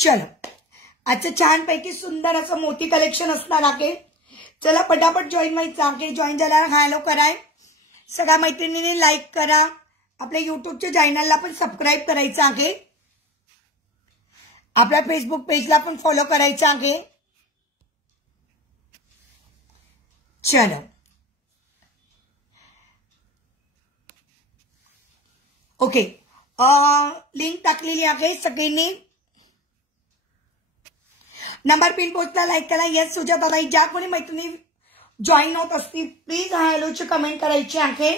चलो आजचं छानपैकी सुंदर असं मोती कलेक्शन असणार आहे। चला पटापट जॉईन व्हायचं आहे। जॉईन झाल्यावर हॅलो कराय, सगळ्या मैत्रिणींनी लाईक करा, आपल्या युट्यूबच्या चॅनलला पण सबस्क्राइब करायचं आहे, आपल्या फेसबुक पेजला पण फॉलो करायचं आहे। चलो ओके, लिंक टाकलेली आहे, सगळ्यांनी नंबर पिन पोस्टला लाईक करा। यस सुजाताताई, ज्या कोणी मैत्रिणी जॉईन होत असतील प्लीज हॅलोची कमेंट करायची आहे।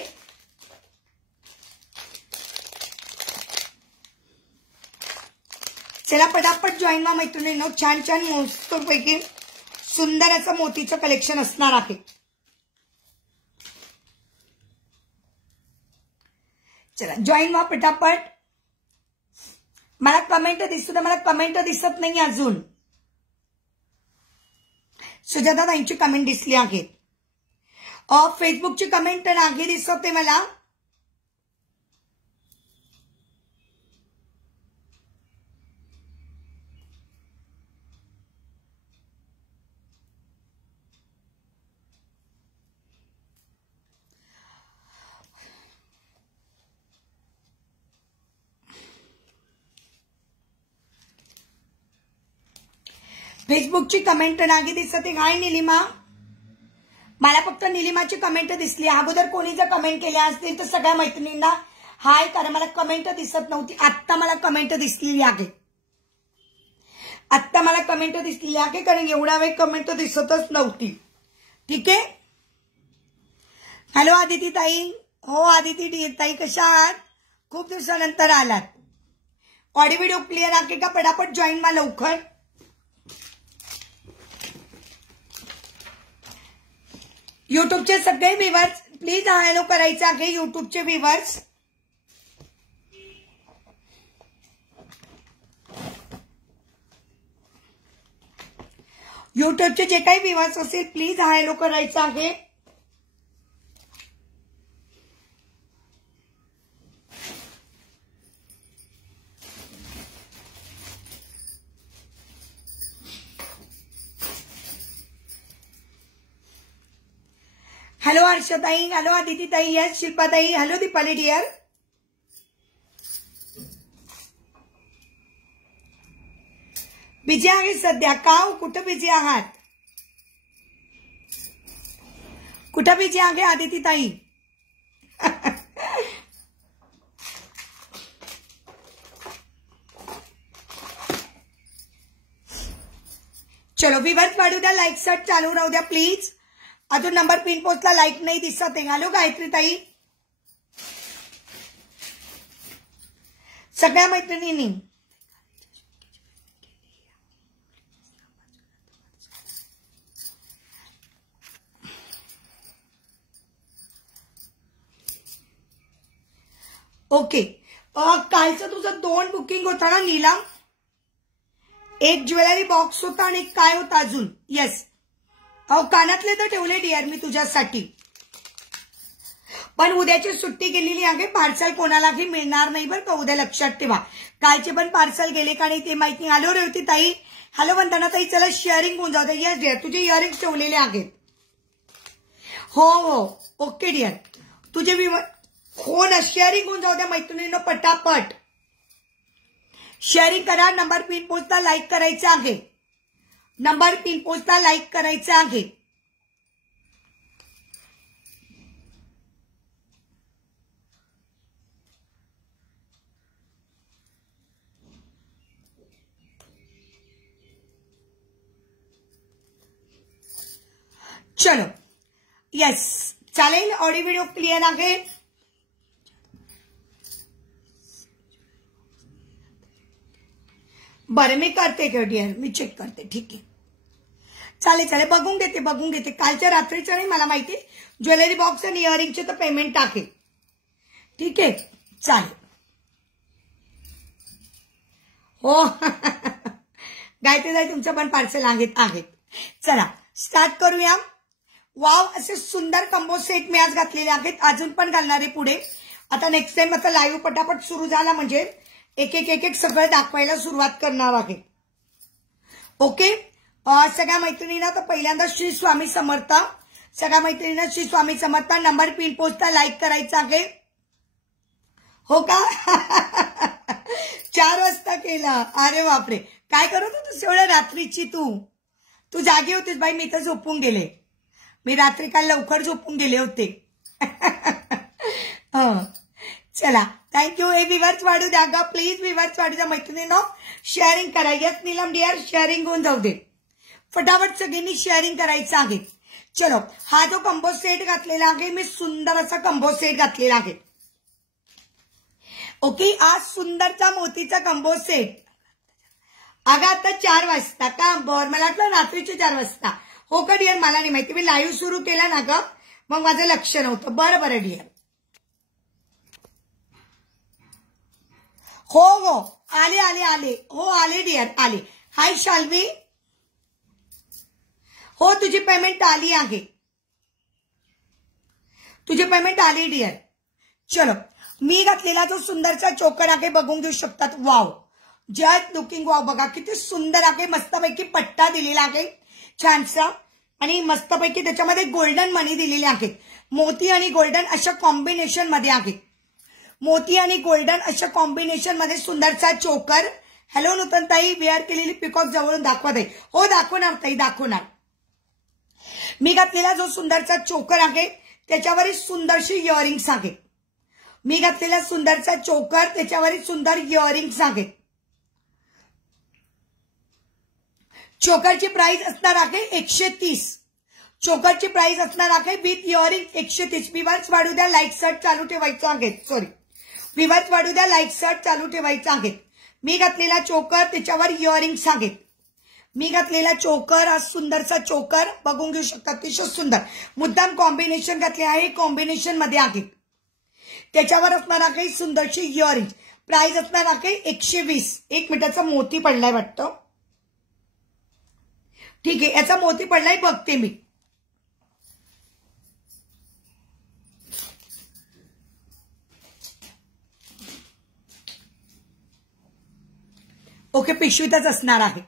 चला पटापट जॉईन व्हा मैत्रिणींनो, छान छान मस्तपैकी सुंदर असं मोतीचं कलेक्शन असणार आहे। चला जॉईन व्हा पटापट। मला कमेंट दिसत, मला कमेंट दिसत नाही अजून। सुजाता ताईंची कमेंट दिसली आहे, फेसबुकची कमेंट नाही दिसते मला। फेसबुकची कमेंट नाही दिसते काय निलिमा? मला फक्त निलिमाची कमेंट दिसली। अगोदर कोणी जर कमेंट केल्या असतील तर सगळ्या मैत्रिणींना हाय करा, मला कमेंट दिसत नव्हती, आत्ता मला कमेंट दिसलेली आहे। आत्ता मला कमेंट दिसलेली आहे, कारण एवढा वेळ कमेंट दिसतच नव्हती। ठीक आहे, हॅलो आदिती ताई। हो आदिती ताई कशा आहात? खूप दिवसानंतर आलात। ऑडिओ व्हिडिओ क्लिअर आहे का? पटापट जॉईन व्हा लवकर। युट्यूबचे सगळे व्ह्यूअर्स प्लीज हॅलो करायचं आहे। युट्यूबचे व्ह्यूअर्स, युट्यूबचे जे काही व्ह्यूअर्स असतील प्लीज हॅलो करायचं आहे। हॅलो हर्षताई, हॅलो आदिती ताई, यस शिल्पाताई, हॅलो दीपाली डियर। बिझी आहे सध्या का? कुठं बिझी आहात? कुठं बिझी आहे आदिती ताई? चलो व्ह्यूअर्स वाढू द्या, लाईक सर्च चालू राहू द्या प्लीज। अजून नंबर पिन पोस्टला लाईक नाही दिसत आहे। हॅलो गायत्री ताई, सगळ्या मैत्रिणींनी ओके। कालचं तुझं 2 बुकिंग होता ना नीला? एक ज्वेलरी बॉक्स होता आणि एक काय होता अजून? यस, कानातले तर ठेवले डिअर मी तुझ्यासाठी, पण उद्याची सुट्टी गेलेली आहे, पार्सल कोणालाही मिळणार नाही बरं का, उद्या लक्षात ठेवा। कालचे पण पार्सल गेले का नाही ते माहित नाही। हॅलो रेवती ताई, हॅलो वंदना ताई, चला शेअरिंग होऊन जाऊ दे। यस डिअर, तुझे इयरिंग्स ठेवलेले आहेत। हो हो ओके डिअर, तुझे हो ना, शेअरिंग होऊन जाऊ द्या मैत्रिणींनो, पटापट शेअरिंग करा। नंबर पिन पोस्टला लाईक करायचं आहे, नंबर पिन पोस्टला लाईक करायचं आहे। चलो यस चालेल, ऑडिओ व्हिडिओ क्लिअर आहे। बरं मी करते का डिअर, मी चेक करते, ठीक आहे चालेल चालेल, बघून घेते। कालच्या रात्रीचं नाही मला माहिती, ज्वेलरी बॉक्स आणि इयरिंगचे तर पेमेंट आहे। ठीक आहे चालेल। हो गायत्री ताई तुमचं पण पार्सल आहेत। चला स्टार्ट करूया। वाव, असे सुंदर कंबो सेट मी आज घातलेले आहेत, अजून पण घालणार आहे पुढे। आता नेक्स्ट टाइम आता लाईव्ह पटापट सुरू झाला म्हणजे एक एक एक एक सगळं दाखवायला सुरुवात करणार आहे। ओके सगळ्या मैत्रिणींना तर पहिल्यांदा श्री स्वामी समर्थ, सगळ्या मैत्रिणींना Shri Swami Samarth. Number pin पोस्टला like करायचा आहे हो का? 4 वाजता केलं. अरे बापरे, काय करत होतीस एवढ्या रात्रीची? तू जागी होतीस बाई, मी तर झोपून गेले. मी रात्री काल लवकर झोपून गेले होते. चला थँक्यू. हे विवर्स वाढू द्या ग प्लीज, विवर्स वाढू द्या मैत्रिणींनो. शेअरिंग करा. येस नीलम डिअर, शेअरिंग होऊन जाऊ दे फटाफट, सगळ्यांनी शेअरिंग करायचं आहे. चलो, हा जो कंबो सेट घातलेला आहे मी, सुंदर असा कंबो सेट घातलेला आहे. ओके, आज सुंदरचा मोतीचा कंबो सेट. अगं आता 4 वाजता का? बरं, मला वाटलं रात्रीचे 4 वाजता. हो का डिअर? मला नाही माहिती, मी लाईव्ह सुरू केला ना ग, मग माझं लक्ष नव्हतं. बरं डिअर. हो आले हो, आले डिअर, आले. हाय शाल्वी, हो तुझी पेमेंट आली आहे, तुझी पेमेंट आली डिअर. चलो, मी घातलेला जो सुंदरचा चोकर आहे बघून घेऊ शकतात. Wow, just looking wow. बघा किती सुंदर आहे, मस्तपैकी पट्टा दिलेला आहे छानसा, आणि मस्तपैकी त्याच्यामध्ये गोल्डन मनी दिलेले आहेत. मोती आणि गोल्डन अशा कॉम्बिनेशन मध्ये आहे. मोती आणि गोल्डन अशा कॉम्बिनेशन मध्ये सुंदरचा चोकर. हॅलो नूतन ताई, वेअर केलेली पिकॉक जवळून दाखवत आहे. हो दाखवणार ताई, दाखवणार. मी घातलेला जो सुंदरचा चोकर आहे त्याच्यावर सुंदरशी इयरिंग्स आहेत. मी घातलेला सुंदरचा चोकर त्याच्यावर सुंदर इयरिंग्स आहेत. चोकरची प्राइस असणार आहे 130. चोकरची प्राइस असणार आहे विथ इयरिंग 130. विवर्स वाढू द्या, लाईट सर्ट चालू ठेवायचं आहे. सॉरी, विवर्स वाढू द्या, लाईट सर्ट चालू ठेवायचं आहे. मी घातलेला चोकर त्याच्यावर इयरिंग्स आहेत. मी घातलेला चोकर, हा सुंदरचा चोकर बघून घेऊ शकता. अतिशय सुंदर मुद्दाम कॉम्बिनेशन घातले आहे, कॉम्बिनेशन मध्ये आहे. त्याच्यावर असणार आहे सुंदरशी इयरिंग. प्राइस असणार आहे 120. 1 मिनिटाचा मोती पडलाय वाटतं. ठीक आहे, याचा मोती पडलाय बघते मी. ओके, पिशवीतच असणार आहे.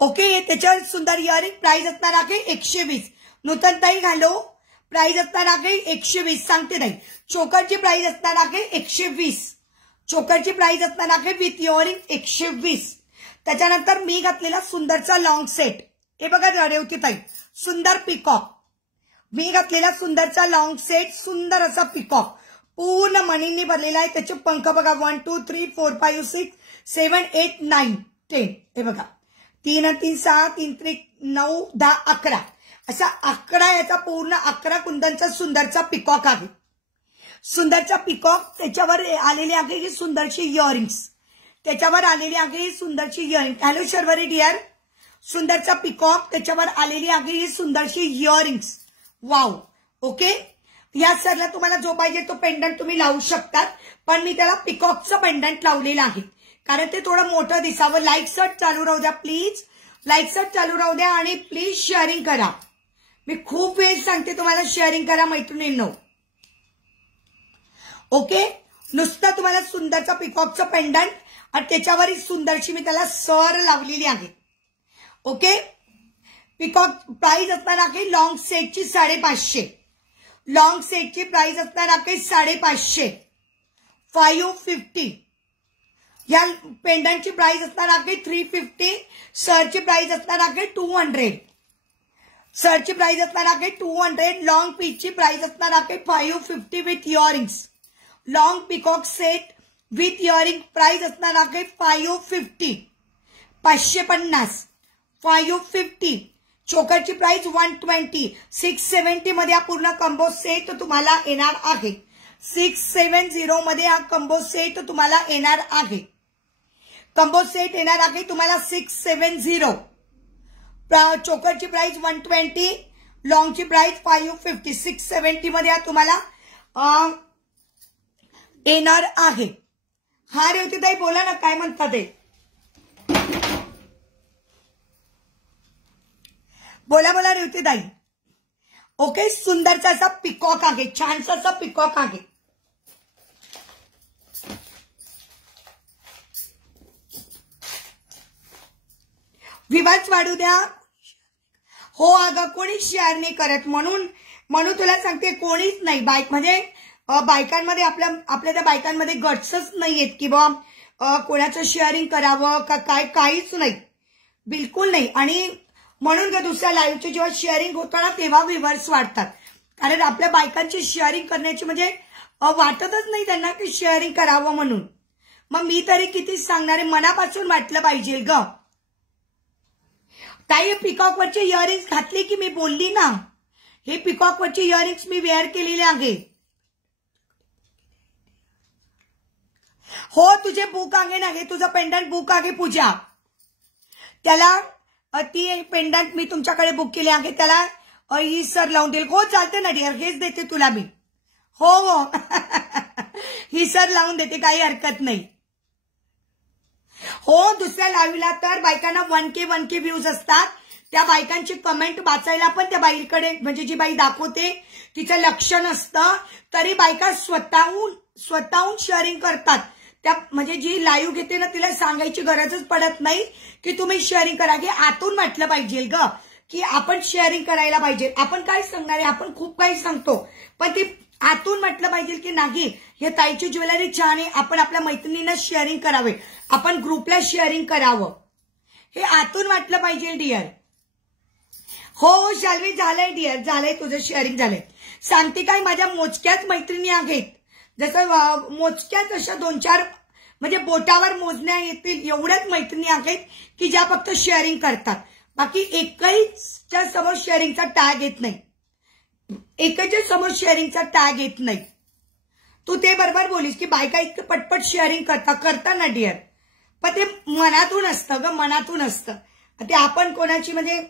ओके, त्याच्यावर सुंदर इयरिंग. प्राइस असणार आहे 120. नूतन ताई घालो, प्राइस असणार आहे 120. सांगते नाही, चोकरची प्राइस असणार आहे 120. चोकरची प्राइस असणार आहे विथ इयरिंग 120. त्याच्यानंतर मी घातलेला सुंदरचा लॉंग सेट. हे बघा रेवती ताई, सुंदर पिकॉक. मी घातलेला सुंदरचा लॉंग सेट, सुंदर असा पिकॉक पूर्ण मणींनी भरलेला आहे. त्याचे पंख बघा 1 2 3 4 5 6 7 8 9 10. हे बघा 3 आणि 3 6 3 3 9 10 11 असा 11 याचा पूर्ण 11 कुंदनचा सुंदरचा पिकॉक आहे. सुंदरचा पिकॉक त्याच्यावर आलेली आहे ही सुंदरची इयरिंग्स. त्याच्यावर आलेली आहे ही सुंदरची इयरिंग. हॅलो शर्वरी डिअर, सुंदरचा पिकॉक त्याच्यावर आलेली आहे ही सुंदरची इयरिंग्स. वाव. ओके, या सरला तुम्हाला जो पाहिजे तो पेंडंट तुम्ही लावू शकतात, पण मी त्याला पिकॉकचं पेंडंट लावलेलं आहे कारण ते थोडं मोठं दिसावं. लाईट सर्ट चालू राहू द्या प्लीज, लाईट सर्ट चालू राहू द्या आणि प्लीज शेअरिंग करा. मी खूप वेळेस सांगते तुम्हाला शेअरिंग करा मैत्रिणींनो. ओके, नुसतं तुम्हाला सुंदरचा पिकॉकचं पेंडंट आणि त्याच्यावर सुंदरशी मी त्याला सर लावलेली आहे. ओके, पिकॉक प्राइस असणार आहे लॉंग सेटची 550. लॉंग सेटची प्राइस असणार आहे 550. 550. या पेंडंटची प्राइस असणार आहे 350. सरची प्राइस असणार आहे 200. सरची प्राइस असणार आहे 200. लॉंग पीसची प्राइस असणार आहे 550 with earrings. Long peacock set with earring price असणार आहे 550. 550. 550. चोकरची प्राइस 120. 670 मध्ये हा पूर्ण कंबो सेट तुम्हाला येणार आहे. 670 मध्ये हा कंबो सेट तुम्हाला येणार आहे. कंबो सेट येणार आहे तुम्हाला 670. चोकरची प्राइस 120, लॉंगची प्राइस 550. 670 मध्ये हा तुम्हाला येणार आहे. हा रेवतीताई बोला ना, काय म्हणतात ते बोला बोला रेवतीताई. ओके, सुंदरचा असा पिकॉक आहे, छानसा असा पिकॉक आहे. विवाद वाढू द्या. हो अगं कोणी शेअर नाही करत, म्हणून तुला सांगते कोणीच नाही. म्हणजे बायकांमध्ये आपल्या त्या बायकांमध्ये गट्सच नाहीयेत की बा कोणाचं शेअरिंग करावं का काय, काहीच नाही, बिलकुल नाही. आणि म्हणून का दुसऱ्या लाईव्हचं जेव्हा शेअरिंग होतं ना तेव्हा व्ह्यूअर्स वाढतात, कारण आपल्या बायकांची शेअरिंग करण्याची म्हणजे वाटतच नाही त्यांना की शेअरिंग करावं म्हणून. मग मी तरी किती सांगणार आहे, मनापासून वाटलं पाहिजे ग. ताई पिकॉकवरचे इयरिंग्स घातले की मी बोलली ना, हे पिकॉकवरचे इयरिंग्स मी वेअर केलेले आहे. हो तुझे बुक आहे ना, हे तुझं पेंडंट बुक आहे पूजा, त्याला ती पेंडंट मी तुमच्याकडे बुक केली आहे, त्याला ही सर लावून देईल. हो चालते ना डिअर, हेच देते तुला मी. हो हो ही सर लावून देते, काही हरकत नाही. हो दुसऱ्या लाईव्हला तर बायकांना 1K व्ह्यूज असतात, त्या बायकांची कमेंट वाचायला पण त्या बाईकडे म्हणजे जी बाई दाखवते तिचं लक्ष नसतं, तरी बायका स्वतःहून शेअरिंग करतात. त्या म्हणजे जी लाईव्ह घेते ना तिला सांगायची गरजच पडत नाही की तुम्ही शेअरिंग करा, की आतून म्हटलं पाहिजे ग की आपण शेअरिंग करायला पाहिजे. आपण काय सांगणार आहे, आपण खूप काही सांगतो, पण ती आतून म्हटलं पाहिजे की नाही हे ताईची ज्वेलरी छान आहे, आपण आपल्या मैत्रिणींना शेअरिंग करावे, आपण ग्रुपला शेअरिंग करावं, हे आतून वाटलं पाहिजे डिअर. हो शाल्वी झालंय डिअर, झालंय तुझं शेअरिंग झालंय. सांगते काय, माझ्या मोजक्याच मैत्रिणी आहेत, जसं मोजक्याच अशा 2-4 म्हणजे बोटावर मोजण्या येतील एवढ्याच मैत्रिणी आहेत की ज्या फक्त शेअरिंग करतात, बाकी एकहीच्या समोर शेअरिंगचा टॅग येत नाही, एकाच्या समोर शेअरिंगचा टॅग येत नाही. तू ते बरोबर बोलीस की बायका इतकं पटपट शेअरिंग करता ना डिअर, पण ते मनातून असतं ग, मनातून असतं ते. आपण कोणाची म्हणजे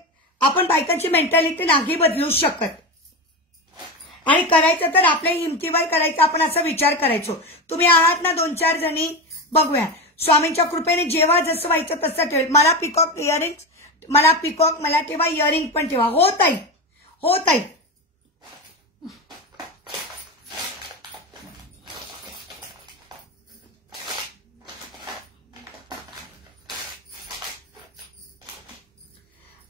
आपण बायकांची मेंटॅलिटी नाही बदलू शकत, आणि करायचं तर आपल्या हिमतीवर करायचं, आपण असा विचार करायचो. तुम्ही आहात ना 2-4 जणी, बघूया स्वामींच्या कृपेने जेव्हा जसं व्हायचं तसं ठेव. मला पिकॉक इयरिंग्स, मला ठेवा, इयरिंग पण ठेवा. हो ताई, हो ताई.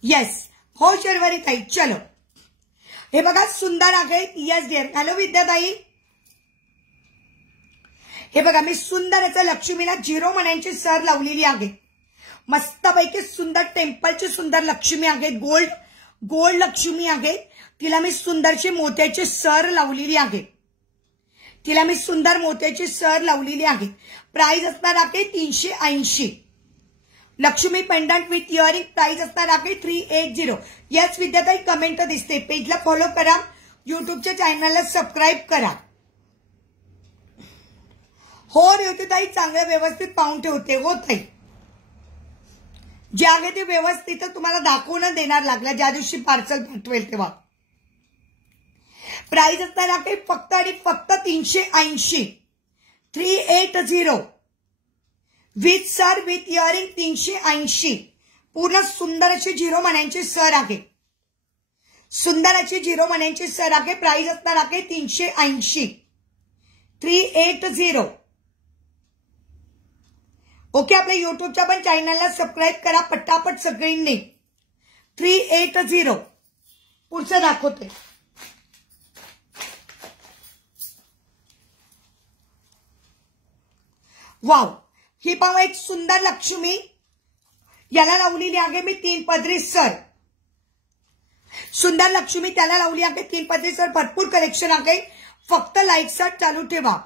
येस हो शर्वरी ताई, चलो हे बघा सुंदर आहे. येस डिअर, हॅलो विद्याताई. हे बघा मी सुंदर असं लक्ष्मीला 0 मण्यांची सर लावलेली आहे, मस्तपैकी सुंदर टेम्पलची सुंदर लक्ष्मी आहे, गोल्ड लक्ष्मी आहे. तिला मी सुंदरची मोत्याची सर लावलेली आहे, तिला मी सुंदर मोत्याची सर लावलेली आहे. प्राइस असणार आहे 380. Lakshmi pendant with earring, price असणार आहे 380. येस विद्याताई कमेंट दिसते, पेजला फॉलो करा, युट्यूबच्या चॅनलला सबस्क्राईब करा. हो रेवतीताई चांगलं व्यवस्थित पाहून ठेवते. हो ताई, जे आहे ते व्यवस्थित तुम्हाला दाखवून देणार लागला ज्या दिवशी पार्सल पाठवेल तेव्हा. प्राइस असणार आहे फक्त आणि फक्त 380. 380 विथ सर विथ इयरिंग 380. पूर्ण सुंदर अशी 0 मण्यांची सर आहे, सुंदर अशी 0 मण्यांची सर आहे. प्राइस असणार आहे 380. 380. ओके, आपल्या युट्यूबच्या पण चॅनलला सबस्क्राईब करा पटापट सगळ्यांनी. 380. पुढचं दाखवते. वाव, ही पाव एक सुंदर लक्ष्मी, याला लावलेली आहे मी 3 पदरी सर. सुंदर लक्ष्मी त्याला लावली आहे 3 पदरी सर. भरपूर कलेक्शन आहे, फक्त लाईक सर्च चालू ठेवा.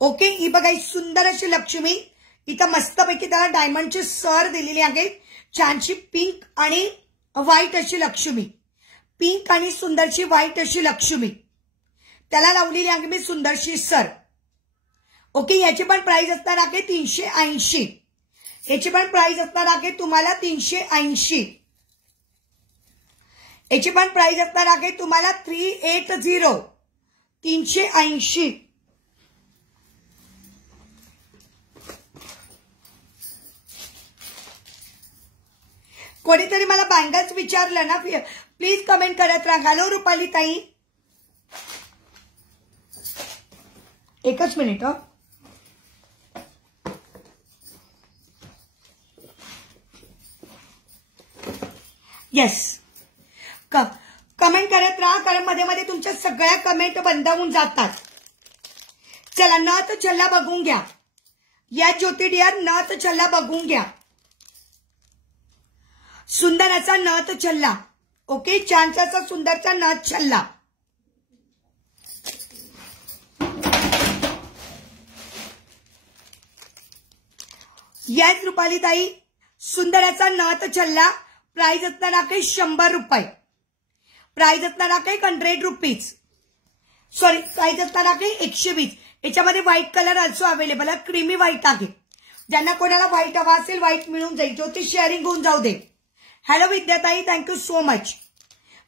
ओके, ही बघा ही सुंदर अशी लक्ष्मी, इथं मस्तपैकी त्याला डायमंडची सर दिलेली आहे, छानशी पिंक आणि व्हाईट अशी लक्ष्मी, पिंक आणि सुंदरशी व्हाईट अशी लक्ष्मी त्याला लावलेली आहे मी सुंदरशी सर. ओके, याची पण प्राइस असणार आहे 380. याची पण प्राइस असणार आहे तुम्हाला 380. याची पण प्राइस असणार आहे तुम्हाला 380. 380. कोणीतरी मला बँगल्स विचारलं ना, प्लीज कमेंट करत राहा. हॅलो रुपाली ताई, एकच मिनिट. येस, कमेंट करत राहा, कारण मध्ये मध्ये तुमच्या सगळ्या कमेंट बंद होऊन जातात. चला, नथ छल्ला बघून घ्या. या ज्योती डिअर, नथ छल्ला बघून घ्या. सुंदर असा नथ छल्ला. ओके, छानसा सुंदरचा नथ छल्ला. येस रुपाली ताई, सुंदर असा नथ छल्ला. प्राइस असणार आहे 100 रुपये. प्राइस असणार आहे 100 रुपीज. सॉरी, प्राइस असणार आहे 120. याच्यामध्ये व्हाईट कलर ऑल्सो अवेलेबल आहे. क्रीमी व्हाईट आहे. ज्यांना कोणाला व्हाईट हवा असेल व्हाईट मिळून जाईल. ज्योतिष शेअरिंग होऊन जाऊ दे. हॅलो विद्याताई, थँक्यू सो मच.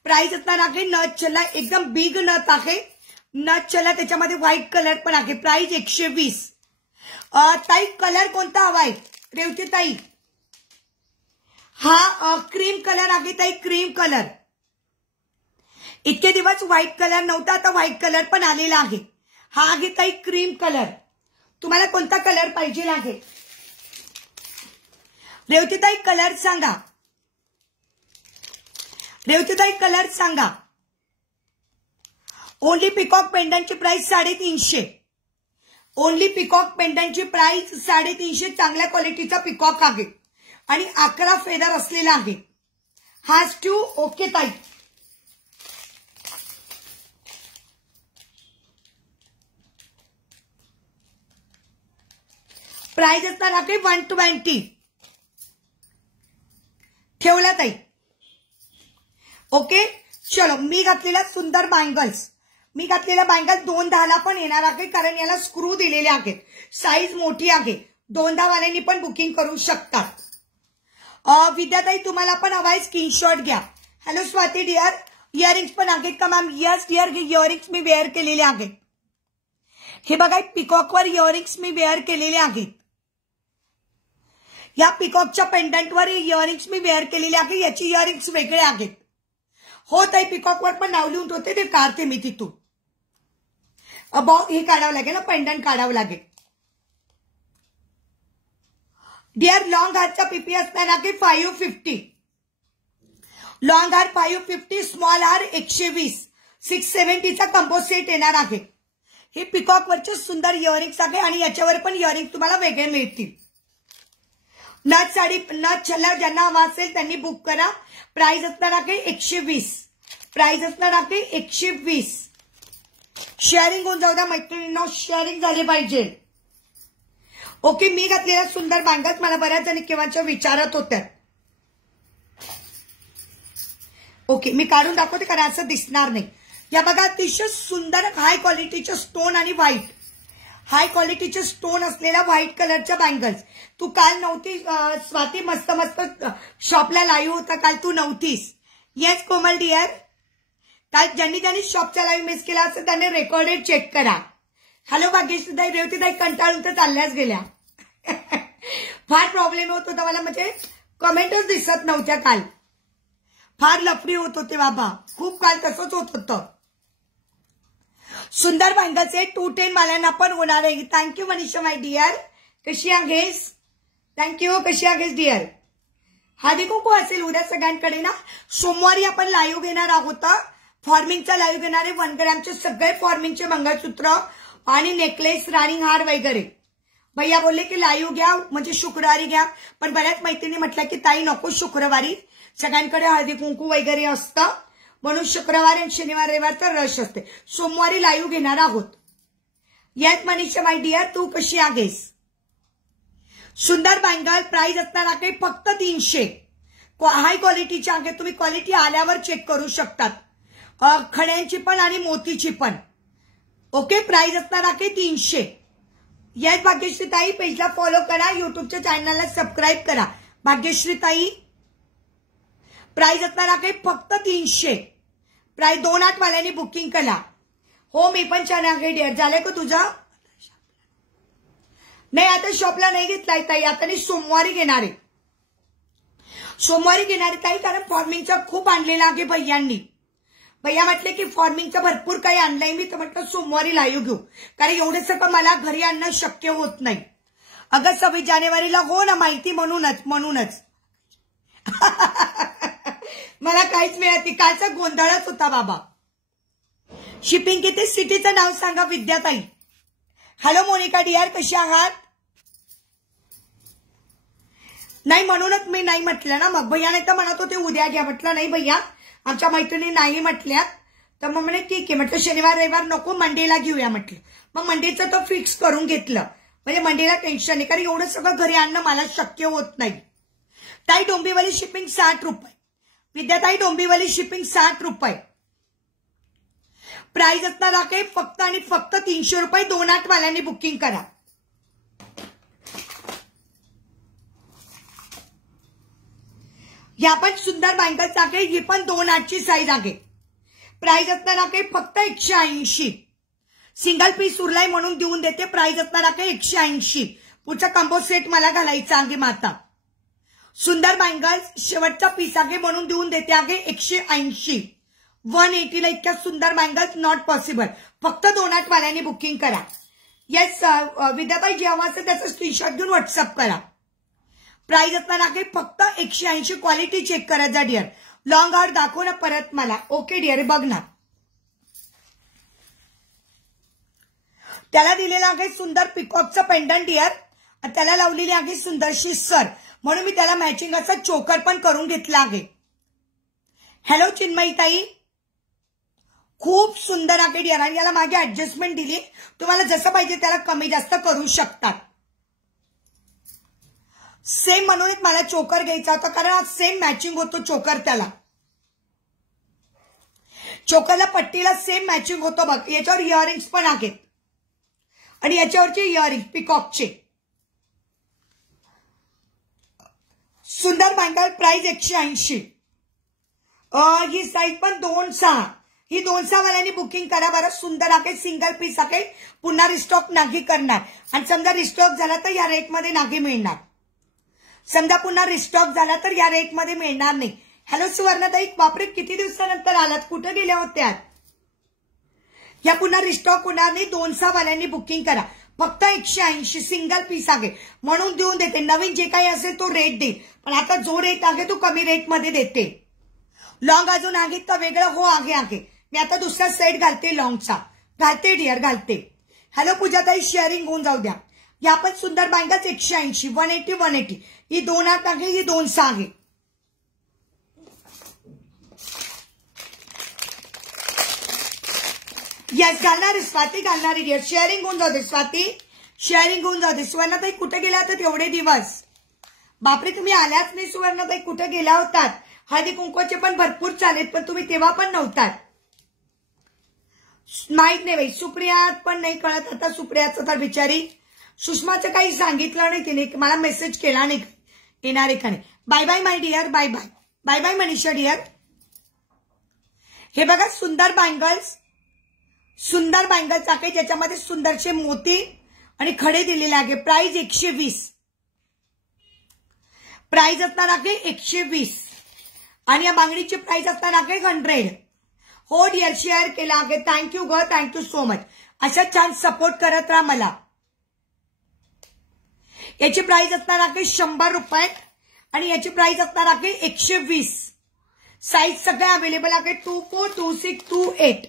प्राइस असणार आहे नथ छल्ला. एकदम बिग नथ आहे. नथ छल्ला त्याच्यामध्ये व्हाईट कलर पण आहे. प्राइस 120. ताई कलर कोणता हवाय रेवती ताई? हा क्रीम कलर आहे ताई, क्रीम कलर. इतके दिवस व्हाईट कलर नव्हता, आता व्हाईट कलर पण आलेला आहे. हा आहे ताई क्रीम कलर. तुम्हाला कोणता कलर पाहिजे आहे रेवती ताई? कलर सांगा रेवती ताई, कलर सांगा. ओनली पिकॉक पेंडंटची प्राइस 350. ओनली पिकॉक पेंडंटची प्राइस 350. चांगल्या क्वालिटीचा पिकॉक आहे आणि 11 फेदर असलेला आहे. Has two. ओके ताई, प्राइस असणार आहे 120. ठेवला ताई. ओके, चलो. मी घातलेला सुंदर बँगल्स, मी घातलेला बँगल 210 पण येणार आहे, कारण याला स्क्रू दिलेले आहेत. साईज मोठी आहे. 210 वाल्यांनी पण बुकिंग करू शकतात. विद्याताई, तुम्हाला पण हवाय स्क्रीनशॉट घ्या. हॅलो स्वाती डिअर, इयरिंग्स पण आहेत का मॅम? येस डिअर, इयरिंग्स मी वेअर केलेले आहेत. हे बघा, पिकॉकवर इयरिंग्स मी वेअर केलेले आहेत. या पिकॉकच्या पेंडंटवर इयरिंग्स मी वेअर केलेले आहे. याची इयरिंग्स वेगळे आहेत. हो ताई, पिकॉकवर पण नाव लिहून होते, ते काढते मी तिथून. हे काढावं लागेल ना, पेंडंट काढावं लागेल. डिअर, लॉंग हारचा पीपी असणार आहे 550. लॉंग हार 550, स्मॉल हार 120. 670चा कंबो सेट येणार आहे. हे पिकॉक वरचे सुंदर इयरिंग्स आहे आणि याच्यावर पण इयरिंग तुम्हाला वेगळे मिळतील. नथ साडी, नथ छल्ला ज्यांना हवा असेल त्यांनी बुक करा. प्राइस असणार आहे 120. प्राइस असणार आहे 120. शेअरिंग होऊन जाऊ द्या मैत्रिणींनो, शेअरिंग झाली पाहिजे. ओके, मी घातलेला सुंदर बँगल्स मला बऱ्याच जणी केव्हाच्या विचारत होत्या. ओके, मी काढून दाखवते कारण असं दिसणार नाही. या बघा, अतिशय सुंदर हाय क्वालिटीचे स्टोन आणि व्हाईट, हाय क्वालिटीचे स्टोन असलेल्या व्हाईट कलरच्या बँगल्स. तू काल नव्हती स्वाती, मस्त मस्त शॉपला लाईव्ह होता काल, तू नव्हतीस. येस कोमल डिअर, काल ज्यांनी ज्यांनी शॉपचा लाईव्ह मिस केला असेल त्यांनी रेकॉर्डेड चेक करा. हॅलो भाग्यश्रीताई, रेवतीताई कंटाळून तर चालल्याच गेल्या. फार प्रॉब्लेम होत होता मला, म्हणजे कमेंटच दिसत नव्हत्या काल. फार लफडी होत होते बाबा, खूप काल तसंच होत होतं. सुंदर बँगल्स आहे, 210 वाल्यांना पण होणार आहे. Thank you Manisha my dear. कशी आहेस? थँक्यू. कशी आहेस डिअर? हळदी कुंकू असेल उद्या सगळ्यांकडे ना. सोमवारी आपण लाईव्ह घेणार आहोत. फॉर्मिंगचा लाईव्ह घेणार आहे. 1 ग्रॅमचे सगळे फॉर्मिंगचे मंगळसूत्र आणि नेकलेस, राणी हार वगैरे. भैया बोलले की लाईव्ह घ्या, म्हणजे शुक्रवारी घ्या. पण बऱ्याच मैत्रिणी म्हटलं की ताई नको शुक्रवारी, सगळ्यांकडे हळदी कुंकू वगैरे असतं, म्हणून शुक्रवार आणि शनिवार रविवारचा रश असते. सोमवारी लाईव्ह घेणार आहोत. येस मनीषा माय डिअर, तू कशी आहेस? सुंदर बँगल, प्राइस असणार आहे फक्त 300. हाय क्वालिटीचे आहे. तुम्ही क्वालिटी आल्यावर चेक करू शकतात. खड्यांची पण आणि मोतीची पण. ओके, प्राइस असणार आहे 300. येस भाग्यश्री ताई, पेजला फॉलो करा, युट्यूबच्या चॅनलला सबस्क्राईब करा. भाग्यश्री ताई, प्राइस असणार आहे फक्त 300. प्राइस 28 वाल्यांनी बुकिंग करा. हो, मी पण छान आहे डिअर. झालंय का तुझं? नाही, आता शॉपला नाही घेतलाय ताई, आता मी सोमवारी घेणार आहे. सोमवारी घेणार ताई, कारण फॉर्मिंगचा खूप आणलेला आहे भैयांनी. भैया म्हटले की फॉर्मिंगचं भरपूर काही आणलंय मी, तर म्हटलं सोमवारी लाईव्ह घेऊ, कारण एवढं सगळं मला घरी आणणं शक्य होत नाही. अगं 26 जानेवारीला हो ना, माहिती म्हणूनच मला काहीच मिळत नाही, कालचा गोंधळच होता बाबा. शिपिंग किती? सिटीचं नाव सांगा विद्याताई. हॅलो मोनिका डियर, कशी आहात? नाही म्हणूनच मी नाही म्हटलं ना. मग भैया नाही तर म्हणत होते उद्या घ्या, म्हटलं नाही भैया, आमच्या मैत्रिणी नाही म्हटल्यात. तर मग म्हणे ठीक आहे, म्हटलं शनिवार रविवार नको, मंडेला घेऊया म्हटलं. मग मंडेचं तो फिक्स करून घेतलं, म्हणजे मंडेला टेन्शन नाही, कारण एवढं सगळं घरी आणणं मला शक्य होत नाही. ताई डोंबिवली शिपिंग 60 रुपये. विद्याताई डोंबिवली शिपिंग 60 रुपये. प्राइस असणार आहे फक्त आणि फक्त 300 रुपये. 2-8 वाल्यांनी बुकिंग करा. या पण सुंदर बँगल्स आहे, ही पण 2-8 ची साईज आहे. प्राइस असणार आहे फक्त 180. सिंगल पीस उरलाय म्हणून देऊन देते. प्राइस असणार आहे 180. पुढचा कॉम्बो सेट मला घालायचा आहे माता. सुंदर बँगल्स शेवटचा पीस आहे म्हणून देऊन देते आहे 180. 180 ला इतक्या सुंदर बँगल्स नॉट पॉसिबल. फक्त 2-8 वाल्यांनी बुकिंग करा. येस विद्याताई, जे हवं असेल त्याचा स्क्रीनशॉट घेऊन व्हॉट्सअप करा. प्राइस असणार आहे फक्त 180. क्वालिटी चेक करा जा डिअर. लॉंग हार दाखव ना परत मला. ओके डिअर, बघ ना. त्याला दिलेला आहे सुंदर पिकॉकचं पेंडंट डिअर. त्याला लावलेली आहे सुंदरशी सर, म्हणून मी त्याला मॅचिंग असा चोकर पण करून घेतला आहे. हॅलो चिन्मयी ताई, खूप सुंदर आहे डिअर. आणि याला मागे ऍडजस्टमेंट दिली, तुम्हाला जसं पाहिजे त्याला कमी जास्त करू शकतात. सेम म्हणून मला चोकर घ्यायचा होता, कारण सेम मॅचिंग होतो चोकर. त्याला चोकरला पट्टीला सेम मॅचिंग होतो बघ. याच्यावर इयरिंग्स पण आहेत आणि याच्यावरचे इयरिंग पिकॉकचे. सुंदर बँगल प्राइस 180. ही साईज पण 2-6. ही 2-6 वाल्यांनी बुकिंग करा बरं. सुंदर आहे, सिंगल पीस आहे. पुन्हा रिस्टॉक नाही करणार. आणि समजा रिस्टॉक झाला तर या रेटमध्ये नाही मिळणार. समजा पुन्हा रिस्टॉक झाला तर या रेटमध्ये मिळणार नाही. हॅलो सुवर्णताई, बापरे किती दिवसानंतर आलात, कुठे गेल्या होत्या? या पुन्हा रिस्टॉक होणार नाही. 2-6 वाल्यांनी बुकिंग करा. फक्त 180 सिंगल पीस आहे म्हणून देऊन देते. नवीन जे काही असेल तो रेट देईल, पण आता जो रेट आहे तो कमी रेटमध्ये देते. लॉंग अजून आहे तर वेगळं हो आहे. मी आता दुसरा सेट घालते लॉंगचा. घालते डिअर, घालते. हॅलो पूजाताई, शेअरिंग होऊन जाऊ द्या. या पण सुंदर बँगल्स 180. 180. ही 2-8 आहे, ही 2-6 आहे. येस घालणार स्वाती, घालणारी डिअर. शेअरिंग होऊन जाऊ दे स्वाती, शेअरिंग होऊन जाऊ दे. सुवर्णाताई कुठे गेल्या होतात एवढे दिवस? बापरे तुम्ही आल्याच नाही सुवर्णाताई, कुठे गेल्या होतात? हळदी कुंकवाचे पण भरपूर चालेत, पण तुम्ही तेव्हा पण नव्हतात. माहित नाही बाई. सुप्रिया पण नाही कळत आता. सुप्रियाचं तर बिचारी. सुषमाचं काही सांगितलं नाही तिने, मला मेसेज केला नाही येणार आहे का नाही. Bye bye my dear, bye bye. Bye bye Manisha dear. हे बघा सुंदर बँगल्स, सुंदर बँगल्स आहे ज्याच्यामध्ये सुंदरचे मोती आणि खडे दिलेले आहे. प्राइस 120. प्राइस असणार आहे 120. आणि या बांगडीची प्राइस असणार आहे 100. हो डिअर, शेअर केला आहे. थँक्यू ग, थँक्यू सो मच. अशा छान सपोर्ट करत राहा मला. याची प्राइस असणार आहे 100 रुपये आणि याची प्राइस असणार आहे 120. साईज सगळे अवेलेबल आहे. 24, 26, 28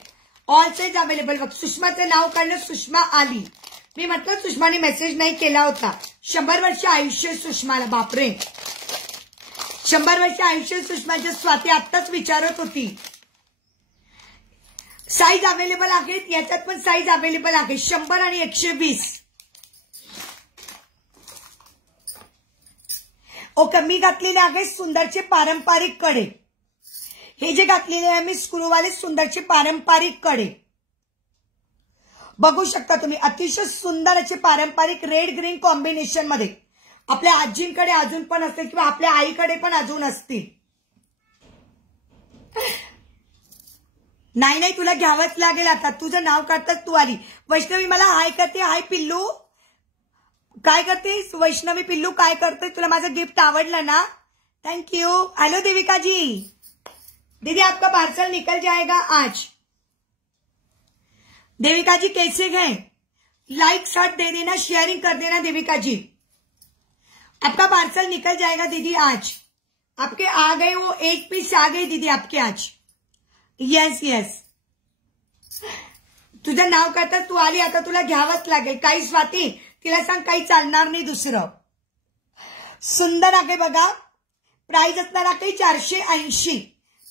ऑल साईज अवेलेबल. बघ सुषमाचं नाव काढलं, सुषमा आली. मी म्हटलं सुषमाने मेसेज नाही केला होता. 100 वर्ष आयुष्य सुषमाला. बापरे 100 वर्ष आयुष्य सुषमाच्या. स्वाती आत्ताच विचारत होती. साईज अवेलेबल आहेत, याच्यात पण साईज अवेलेबल आहे 100 आणि 120. ओके, मी घातलेले आहे सुंदरचे पारंपरिक कडे. हे जे घातलेले आहे मी स्क्रूवाले सुंदरचे पारंपरिक कडे बघू शकता तुम्ही. अतिशय सुंदर असे पारंपरिक रेड ग्रीन कॉम्बिनेशन मध्ये. आपल्या आजींकडे अजून पण असते किंवा आपल्या आईकडे पण अजून असतील. नाही तुला घ्यावंच लागेल आता. तुझं नाव काढतात तू आली. वैष्णवी मला हाय करते. हाय पिल्लू, काय करतेस? वैष्णवी पिल्लू काय करते? तुला माझं गिफ्ट आवडलं ना? थँक्यू. हेलो देविका जी. दीदी आपका पार्सल निकल जाएगा आज. देविका जी कैसे गए? लाइक शॉट दे देना, शेयरिंग कर देना देविका जी. आपका पार्सल निकल जाएगा दीदी आज. आपके आ गए, वो एक पीस आ गई दीदी आपके आज. Yes yes. तुझं नाव करता तू आली, आता तुला घ्यावंच लागेल. काही स्वाती तिला सांग काही चालणार नाही दुसरं. सुंदर आहे बघा. प्राइस असणार आहे 480.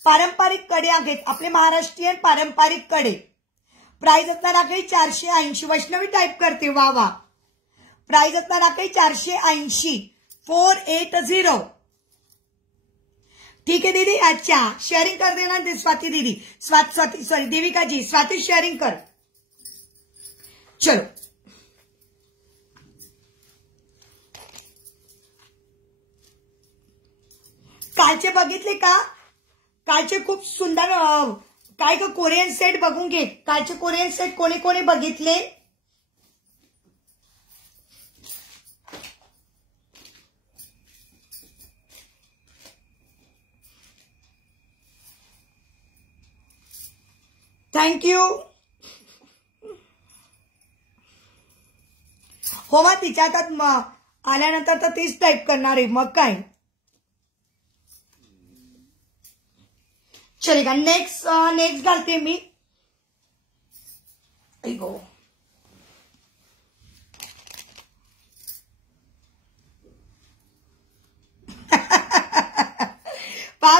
पारंपरिक कडे आहेत आपले महाराष्ट्रीयन पारंपरिक कडे. प्राइस असणार आहे 480. वैष्णवी टाइप करते वा वा. प्राइस असणार आहे 480. 480. ठीक है दीदी. अच्छा शेयरिंग कर देना स्वाति दीदी. स्वाति सॉरी देविका जी. स्वाति शेयरिंग कर. चलो कालचे बघितले का? कालचे खूप सुंदर काय का कोरियन सेट बघून घे. कालचे कोरियन सेट कोणी कोणी बघितले? थँक्यू. हो मग तिच्या हातात आल्यानंतर तर तीच टाईप करणार आहे मग काय. चलेगा. नेक्स्ट नेक्स्ट घालते मी. ऐगो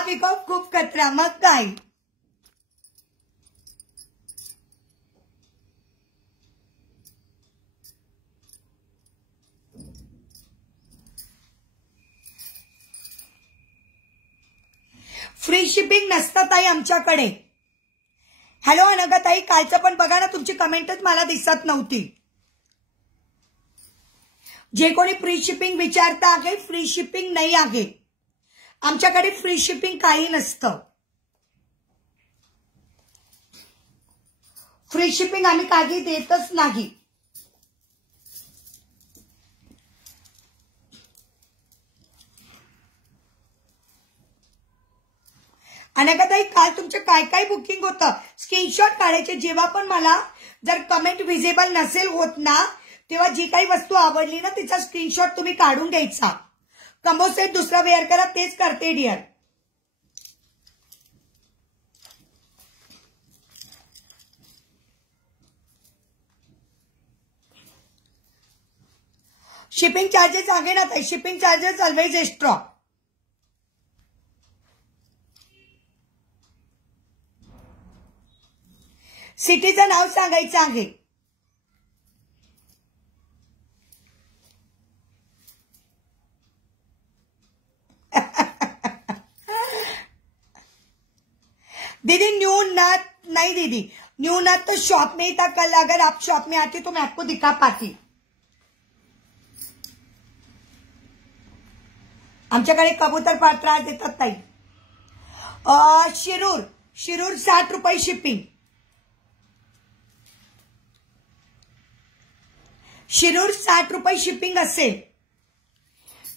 पिकॉक खूप कचरा मग काय. फ्री शिपिंग नसतं ताई आमच्याकडे. हॅलो अनघा ताई. कालचं पण बघा ना, तुमची कमेंटच मला दिसत नव्हती. जे कोणी फ्री शिपिंग विचारता आहे, फ्री शिपिंग नाही आहे आमच्याकडे. फ्री शिपिंग काही नसतं. फ्री शिपिंग आम्ही काही देतच नाही. अनघाताई काल तुमचं काय काय बुकिंग होतं स्क्रीनशॉट काढायचे. जेव्हा पण मला जर कमेंट विजिबल नसेल होत ना, तेव्हा जी काही वस्तू आवडली ना तिचा स्क्रीनशॉट तुम्ही काढून घ्यायचा. कंबो सेट दुसरा वेअर करा, तेच करते डिअर. शिपिंग चार्जेस आहे ना ताई. Shipping charges always extra. सिटीचं नाव सांगायचं आहे. दीदी न्यू नथ नहीं दीदी, न्यू नथ तो शॉप में ही था. कल अगर आप शॉप में आती तो मैं आपको दिखा पाती. आमच्याकडे कबूतर फार त्रास देतात ताई. शिरूर 60 रुपये शिपिंग. शिरूर 60 रुपये शिपिंग असेल.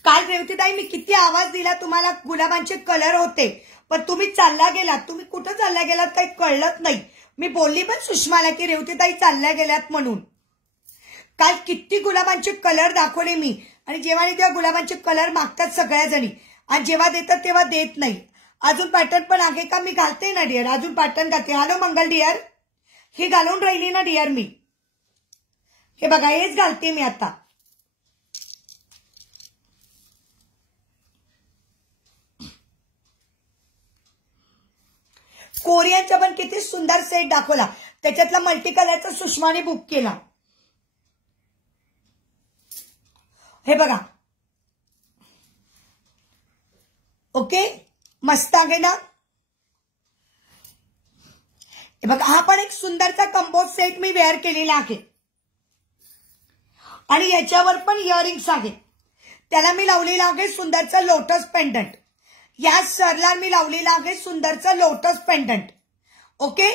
काल रेवतीताई मी किती आवाज दिला तुम्हाला. गुलाबांचे कलर होते पण तुम्ही चालला गेलात. तुम्ही कुठं चालल्या गेलात काही कळलंच नाही. मी बोलली पण सुषमाला की रेवतीताई चालल्या गेल्यात म्हणून. काल किती गुलाबांचे कलर दाखवले मी. आणि जेव्हा तेव्हा गुलाबांचे कलर मागतात सगळ्या जणी आणि जेव्हा देतात तेव्हा देत नाही. अजून पॅटर्न पण आहे का? मी घालते ना डिअर. अजून पॅटर्न घालते. हॅलो मंगल डिअर. हे घालून राहिली ना डिअर मी. हे बघा हेच घालते मी आता. कोरियनचा पण किती सुंदर सेट दाखवला. त्याच्यातला मल्टी कलरचा सुषमाने बुक केला. हे बघा. ओके मस्त आहे ना. हे बघा हा पण एक सुंदरचा कंबो सेट मी वेअर केलेला आहे. आणि याच्यावर पण इयरिंग्स आहेत. त्याला मी लावलेला आहे सुंदरचा लोटस पेंडंट. या सरला मी लावलेला आहे सुंदरचा लोटस पेंडंट. ओके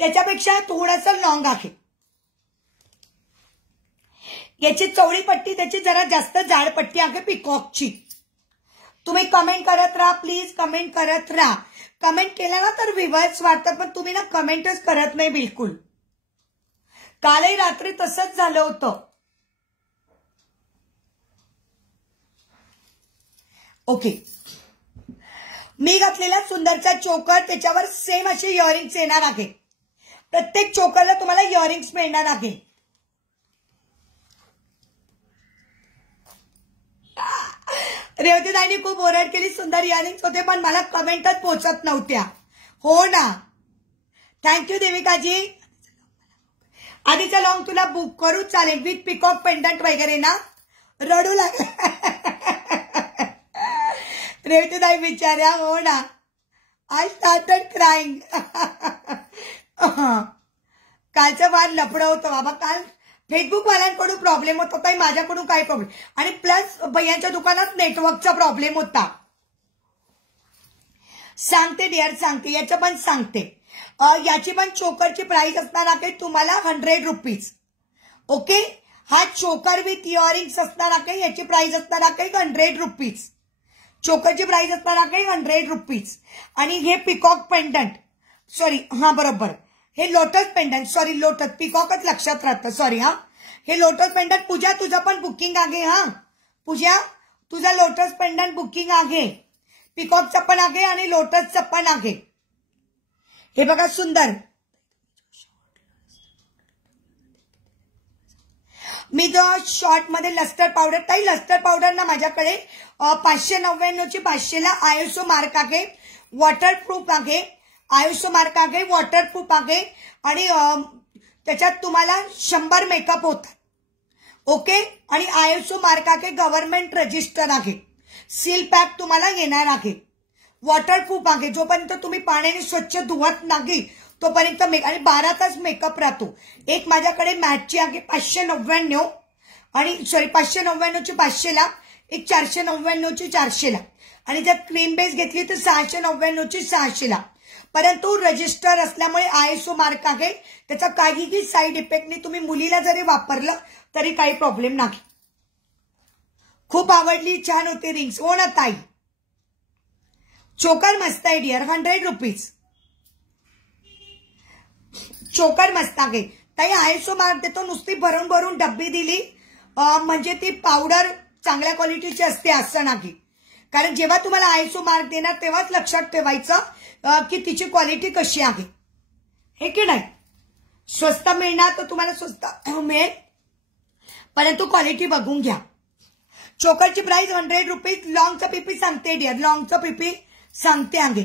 त्याच्यापेक्षा थोडासा लॉंग आहे. याची चौडी पट्टी त्याची जरा जास्त जाड पट्टी आहे पिकॉकची. तुम्ही कमेंट करत राहा प्लीज. कमेंट करत राहा. कमेंट केला ना तर व्ह्यूअर्स वाटतं पण तुम्ही ना कमेंटच करत नाही बिलकुल. कालही रात्री तसंच झालं होतं. ओके मी घातलेला सुंदरचा चोकर त्याच्यावर सेम असे इयरिंग्स येणार आहे. प्रत्येक चोकरला तुम्हाला इयरिंग्स मिळणार आहे. रेवतीताईंनी खूप ओरड केली, सुंदर इयरिंग्स होते पण मला कमेंटच पोहोचत नव्हत्या. हो ना, थँक्यू देविकाजी. आधीचा लॉंग तुला बुक करू चालेल विथ पिकॉक पेंडंट वगैरे ना. रडू लागला रेवतीताई बिचाऱ्या. हो ना, आय स्टार्टेड क्राईंग. कालचं फार लफडं होतं बाबा. काल फेसबुक वाल्यांकडून प्रॉब्लेम होता काही, माझ्याकडून काय प्रॉब्लेम, आणि प्लस भैयांच्या दुकानात नेटवर्कचा प्रॉब्लेम होता. सांगते डिअर, सांगते, याचं पण सांगते. याची पण चोकरची प्राइस असणार आहे तुम्हाला 100 रुपीज. ओके, हा चोकर विथ इयरिंग्स असणार आहे, याची प्राइस असणार आहे 100 रुपीज. चोकरची प्राइस असणार आहे 100 रुपीज. आणि हे पिकॉक पेंडंट, सॉरी, हा बरोबर, हे लोटस पेंडंट, सॉरी लोटस, पिकॉकच लक्षात राहतं, सॉरी. हा, हे लोटस पेंडंट. पूजा तुझं पण बुकिंग आहे. हा पूजा, तुझा लोटस पेंडंट बुकिंग आहे. पिकॉकचं पण आहे आणि लोटसचं पण आहे. हे बघा सुंदर. मी जो शॉर्ट मध्ये लस्टर पावडर, ताई लस्टर पावडर ना माझ्याकडे 599ची 500ला आयएसओ मार्क आहे, वॉटरप्रूफ आहे. आयएसओ मार्क आहे, वॉटरप्रूफ आहे, आणि त्याच्यात तुम्हाला 100 मेकअप होतात. ओके, आणि आयएसओ मार्क आहे, गव्हर्नमेंट रजिस्टर आहे. सील पॅक तुम्हाला येणार आहे, वॉटरप्रूफ आहे. जोपर्यंत तुम्ही पाण्याने स्वच्छ धुवत नाही तोपर्यंत आणि 12 तास मेकअप राहतो. एक माझ्याकडे मॅटची आहे 599, आणि सॉरी 599ची 500ला, एक 499ची 400ला, आणि जर क्रीम बेस घेतली तर 699ची 600ला. परंतु रजिस्टर असल्यामुळे आयएसओ मार्क आहे, त्याचा काहीही साईड इफेक्ट नाही. तुम्ही मुलीला जरी वापरलं तरी काही प्रॉब्लेम नाही. खूप आवडली, छान होती रिंग्स. हो ना ताई, चोकर मस्त आहे डिअर, 100 रुपीज. चोकर मस्त आहे ताई. आयएसओ मार्क देतो, नुसती भरून भरून डब्बी दिली म्हणजे ती पावडर चांगल्या क्वालिटीची असते असं नाही. कारण जेव्हा तुम्हाला आयएसओ मार्क देणार तेव्हाच लक्षात ठेवायचं की तिची क्वालिटी कशी आहे, हे की नाही. स्वस्त मिळणार तर तुम्हाला स्वस्त मिळेल, परंतु क्वालिटी बघून घ्या. चोकरची प्राइस 100 रुपीज. लॉंगचा पीपी सांगते डिअर, लॉंगचा पीपी सांगते आहे.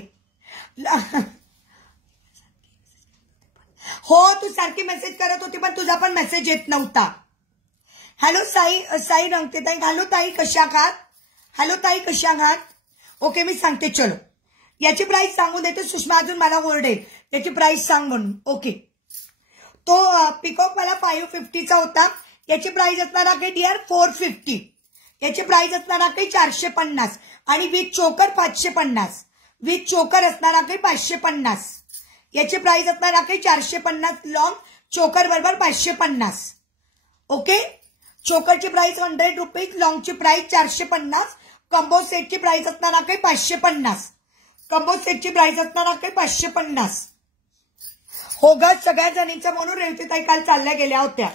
हो, तू सारखी मेसेज करत होती पण तुझा पण मेसेज येत नव्हता. हॅलो साई रंगते ताई. हॅलो ताई, कशा आहात? हॅलो ताई, कशा आहात? ओके, मी सांगते. चलो, याची प्राइस सांगून देते. सुषमा अजून मला ओरडेल याची प्राइस सांग म्हणून. ओके, तो पिकॉक मला 550चा होता, याची प्राइस असणार आहे डिअर 450. याची प्राइस असणार आहे 450, आणि विथ चोकर 550. विथ चोकर असणार आहे 550. याची प्राइस असणार आहे 450 लॉंग, चोकर बरोबर 550. ओके, चोकरची प्राइस 100 रुपीज, लॉंगची प्राइस 450. कंबो सेटची प्राइस असणार आहे 550. कंबो सेटची प्राइस असणार आहे 550. हो ग, सगळ्या जणींचं म्हणून रेवतीताई काल चालल्या गेल्या होत्या.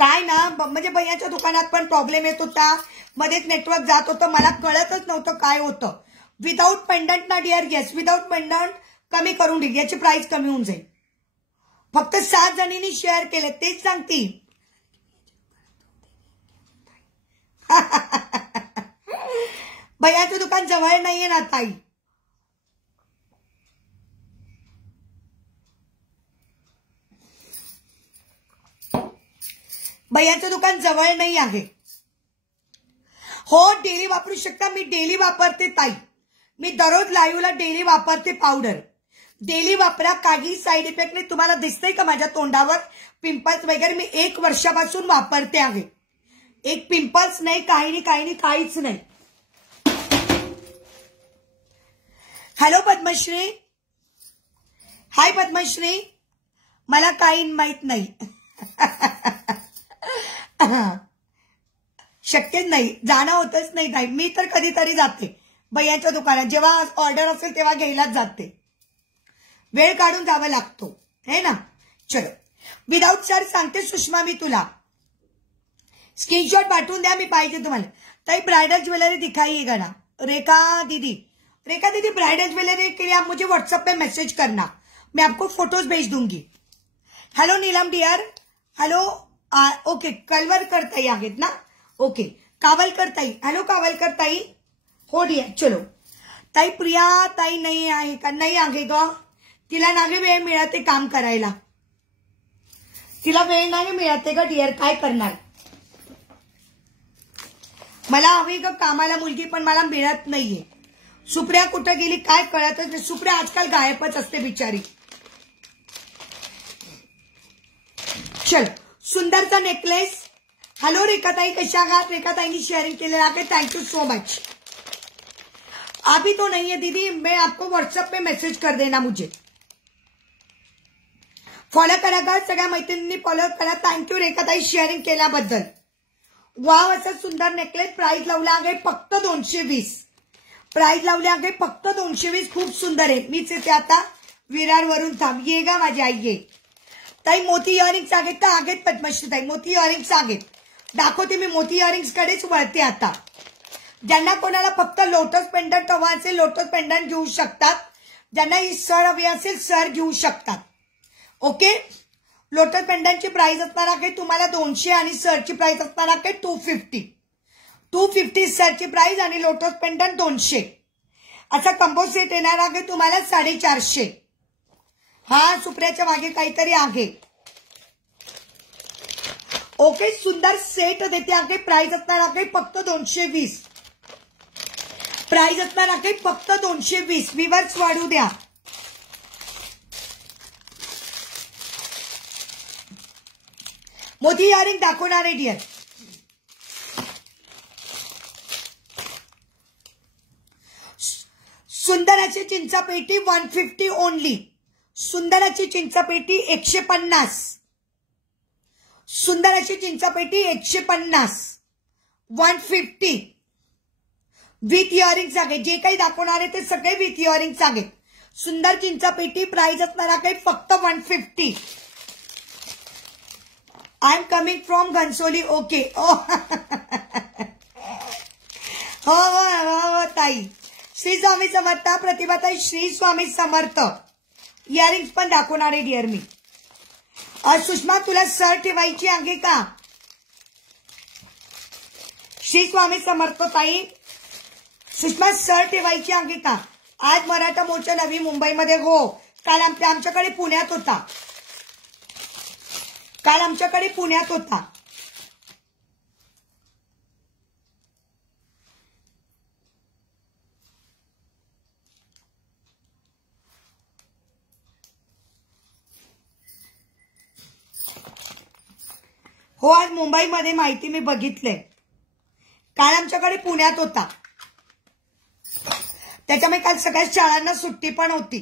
काय ना, म्हणजे भैयाच्या दुकानात पण प्रॉब्लेम येत होता, मध्येच नेटवर्क जात होतं, मला कळतच नव्हतं काय होतं. विदाउट पेंडंट ना डिअर, येस विदाउट पेंडंट कमी करून देईल, याची प्राइस कमी होऊन जाईल. फक्त 7 जणींनी शेअर केले, तेच सांगती. भैयाचं दुकान जवळ नाहीये ना ताई. भैयाचं दुकान जवळ नाही आहे. हो, डेली वापरू शकता. मी डेली वापरते ताई, मी दररोज लाईव्हला डेली वापरते पावडर. डेली वापरा, काही साईड इफेक्ट नाही. तुम्हाला दिसतंय का माझ्या तोंडावर पिंपल्स वगैरे? मी 1 वर्षापासून वापरते आहे. एक पिंपल्स नाही, काही नाही, काहीच नाही. हॅलो पद्मश्री, हाय पद्मश्री. मला काही माहित नाही. शक्यच नाही, जाणं होतच नाही ताई. मी तर कधीतरी जाते भैयाच्या दुकानात, जेव्हा ऑर्डर असेल तेव्हा घ्यायलाच जाते. वेळ काढून जावं लागतो, है ना. चलो, विदाउट चार्ज सांगते सुषमा मी तुला. स्क्रीनशॉट पाठवून द्या, मी पाहिजे तुम्हाला. ताई ब्राइडल ज्वेलरी दिखाइएगा ना। रेखा दीदी ब्राइडल ज्वेलरी के लिए आप मुझे व्हाट्सएप पे मैसेज करना, मैं आपको फोटोज भेज दूंगी। Hello Neelam dear, hello okay Kalvarkar ताई आहेत ना, ओके कावलकर ताई, हेलो कावलकर ताई हो डियर। चलो ताई प्रिया ताई नाही आहे का? नाही आहे ग, तिला नाही वेळ मिळते काम करायला, तिला वेळ नाही मिळते ग डियर, काय करणार। मला हवी ग कामाला मुलगी, पण मला मिळत नाहीये। सुप्रिया कुठं गेली काय कळतच नाही, सुप्रिया आजकाल गायबच असते बिचारी। चल सुंदरचा नेकलेस, हॅलो रेखाताई कशा आहात? रेखाताईंनी शेअरिंग केलेला आहे, थँक्यू सो मच। अभी तो नहीं है दीदी, मैं आपको व्हाट्सएप पे मैसेज कर देना मुझे। फॉलो करा का सगळ्या मैत्रिणींनी, फॉलो करा। थँक्यू रेखाताई शेअरिंग केल्याबद्दल। वाव असा सुंदर नेकलेस, प्राइस लावला आहे फक्त 220, प्राइस लावले आहे फक्त 220, खूप सुंदर आहे। मीच येते आता विरारवरून, थांब ये गा माझी आई ये। ताई मोती इयरिंग्स आहेत तर आहेत पद्मश्री ताई, मोती इयरिंग्स आहेत, दाखवते मी। मोती इयरिंग्स कडेच वळते आता। ज्यांना कोणाला फक्त लोटस पेंडंट हवा असेल लोटस पेंडंट घेऊ शकतात, ज्यांना ही सर हवी असेल सर घेऊ शकतात, ओके। लोटस पेंडंटची प्राइस असणार आहे तुम्हाला 200 आणि सरची प्राइस असणार आहे 250 सरची प्राइस आणि लोटस पेंडंट 200, असा कंबो सेट येणार आहे तुम्हाला 450। हा सुप्रियाच्या मागे काहीतरी आहे, ओके। सुंदर सेट देते आहे, प्राइस असणार आहे फक्त 220, प्राइस असणार आहे फक्त 220। विवर्स वाढू द्या। मोती इयरिंग दाखवणार आहे डियर। सुंदराची चिंचापेटी 150 ओनली, सुंदराची चिंचापेटी 150, सुंदराची चिंचापेटी 150 150 विथ इयरिंग्स आहे। जे काही दाखवणार आहे ते सगळे विथ इयरिंग्स आहेत। सुंदर चिंचापेटी प्राइस असणार आहे फक्त 150। I am coming from Ghansoli, okay. हो ताई, श्री स्वामी समर्थ प्रतिभा ताई, श्री स्वामी समर्थ। इयरिंग्स पण दाखवणार आहे डिअर मी। सुषमा तुला सर ठेवायची आहे का? श्री स्वामी समर्थ ताई, सुषमा सर ठेवायची आहे का? आज मराठा मोर्चा नवी मुंबईमध्ये, हो काल आमच्याकडे पुण्यात होता, काल आमच्याकडे पुण्यात होता। हो आज मुंबईमध्ये माहिती मी बघितले, काल आमच्याकडे पुण्यात होता, त्याच्यामुळे काल सगळ्या शाळांना सुट्टी पण होती।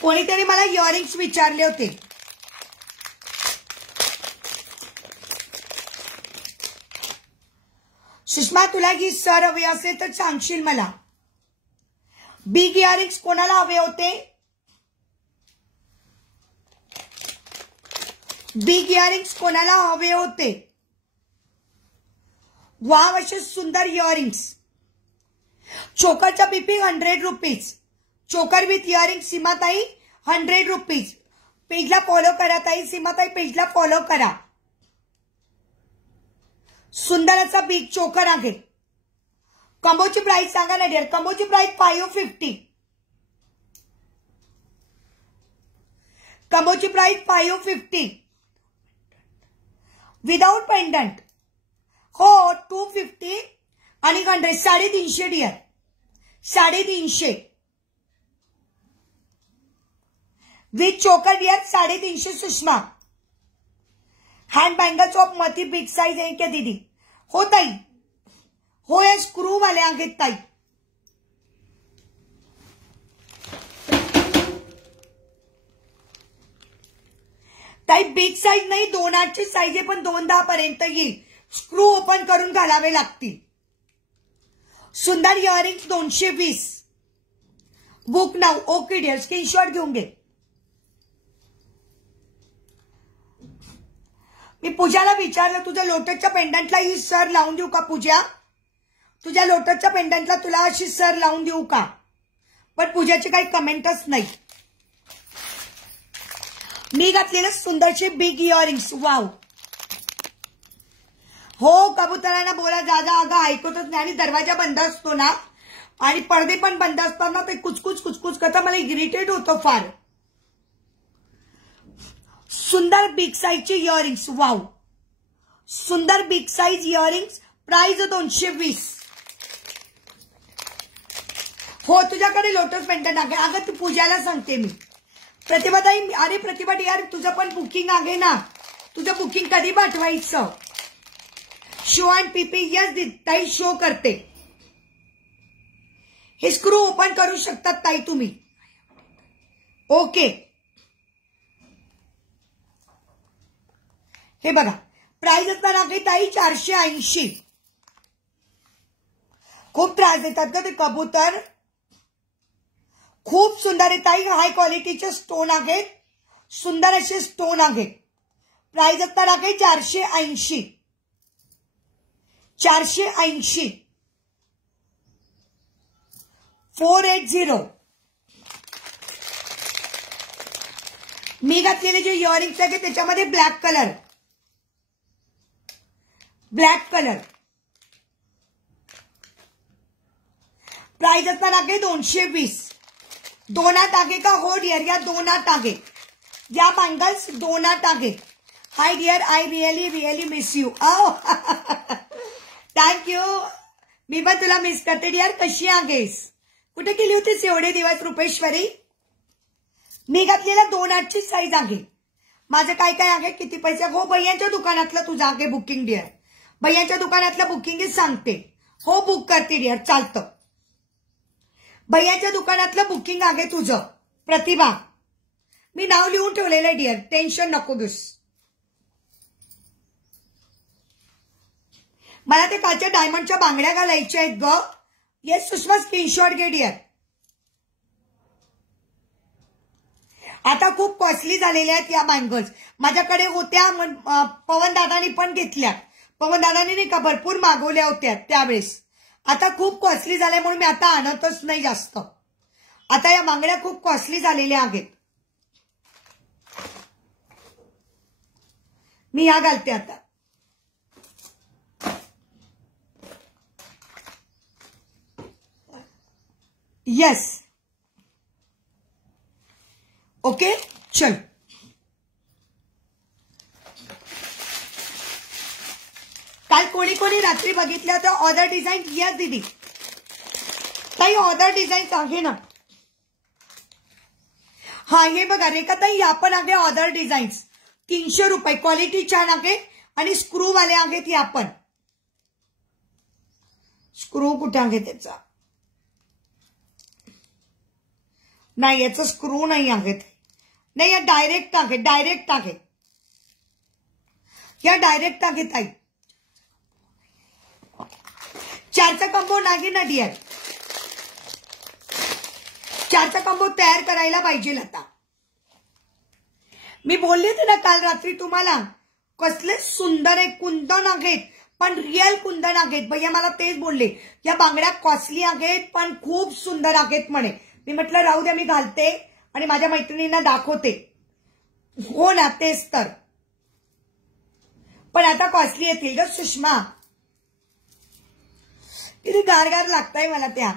कोणीतरी मला इयरिंग्स विचारले होते, सुषमा तुला ही सर हवे असेल तर सांगशील मला। बिग इयरिंग्स कोणाला हवे होते? बिग इयरिंग्स कोणाला हवे होते? वाव असे सुंदर इयरिंग्स। चोकरचा बीपी 100 रुपीज, चोकर with earring Seematai 100 rupees. पेजला follow करा ताई, सीमाताई पेजला फॉलो करा। सुंदर असा बिग चोकर आहे। कंबोची प्राइस सांगा ना डियर, कंबोची प्राइस 550, कंबोची प्राइस 550 विदाउट पेंडंट, हो 250 आणि 100, 350 dear, 350 with choker dear 350 Sushma. Hand bangles of मती बिग साइज है क्या दीदी? हो ताई, हो या स्क्रू वाले आहेत ताई। ताई बिग साइज नाही, 2.8ची साइज आहे पण 2.10 पर्यंत येईल, स्क्रू ओपन करून घालावे लागतील। सुंदर इयरिंग्स 220, बुक नाव. ओके डिअर, स्क्रीनशॉट घेऊन घे. मी पूजाला विचारलं तुझ्या लोटसच्या पेंडंटला ही सर लावून देऊ का पूजा? तुझ्या लोटसच्या पेंडंटला तुला अशी सर लावून देऊ का? पण पूजाची काही कमेंटच नाही. मी घातलेलं सुंदरशी बिग इयरिंग्स. वाव. हो कबुतरांना बोला दादा, अगं ऐकतच नाही आणि दरवाजा बंद असतो ना आणि पडदे पण बंद असतात ना, ते कुचकुच कुचकुच करता, मला इरिटेट होतं फार. सुंदर बिग साईजची इयरिंग्स. वाव. सुंदर बिग साईज इयरिंग्स. प्राइस 220. हो तुझ्याकडे लोटस पेंडंट आहे. अगं तू पूजाला सांगते मी. प्रतिभाताई, अरे प्रतिभा यार तुझं पण बुकिंग आहे ना, तुझं बुकिंग कधी पाठवायचं? शो अँड पीपी. यस ताई शो करते. हे स्क्रू ओपन करू शकतात ताई तुम्ही. ओके. हे बघा प्राइस असणार आहे ताई 480. खूप त्रास देतात का ते कबूतर. खूप सुंदर आहे ताई. हाय क्वालिटीचे स्टोन आहेत, सुंदर असे स्टोन आहेत. प्राइस असणार आहे 480. 480. 480. मी घातलेले जे इयरिंग्स आहे त्याच्यामध्ये black colour. Black colour. Price असणार आहे 220. दोनात आहे का? हो डिअर, या दोनात आहे. या बँगल्स दोनात आहे. Hi dear, I really really miss you. Thank you. मी पण तुला मिस करते डिअर. कशी आहेस? कुठे गेली होतीस एवढे दिवस रुपेश्वरी? मी घातलेला 2.8ची साईज आहे. माझं काय काय आहे, किती पैसे? हो भैयांच्या दुकानातलं तुझं आहे बुकिंग डिअर. भैयांच्या दुकानातलं बुकिंग सांगते. हो बुक करते डिअर, चालतं. भैयाच्या दुकानातलं बुकिंग आहे तुझं. प्रतिभा, मी नाव लिहून ठेवलेलं आहे डिअर, टेन्शन नको घेऊस. मला ते कालच्या डायमंडच्या बांगड्या घालायच्या आहेत ग. येस सुषमा, स्क्रीनशॉट घे डिअर. आता खूप कॉस्टली झालेल्या आहेत या बँगल्स. माझ्याकडे होत्या, पवनदादांनी पण घेतल्या. पवनदादांनी नाही का भरपूर मागवल्या होत्या त्यावेळेस. आता खूप कॉस्टली झाल्या म्हणून मी आता आणतच नाही जास्त. आता या बांगड्या खूप कॉस्टली झालेल्या आहेत. मी या घालते आता. यस ओके चल. काल कोणी कोणी रात्री बघितलं होतं ऑर्डर डिझाईन? यस दीदी ताई, ऑर्डर डिझाईन आहे ना. हा हे बघा रेखाताई, आपण आहे ऑर्डर डिझाईन्स. 300 रुपये. क्वालिटी छान आहे आणि स्क्रू वाले आहेत. या पण स्क्रू कुठे आहे त्याचा? नाही याचा स्क्रू नाही आहे. नाही या डायरेक्ट आहे. डायरेक्ट आहे या. डायरेक्ट आहे ताई. 4चा कंबो नाही ना डिअर. 4चा कंबो तयार करायला पाहिजे आता. मी बोलले होते ना काल रात्री तुम्हाला, कसले सुंदर आहे कुंदन आहेत, पण रिअल कुंदन आहेत. भैया मला तेच बोलले, या बांगड्या कॉस्टली आहेत पण खूप सुंदर आहेत म्हणे. मी म्हटलं राहू द्या, मी घालते आणि माझ्या मैत्रिणींना दाखवते. हो ना तेच तर. पण आता कॉस्टली येतील ग सुषमा. किती गारगार लागताय मला त्या.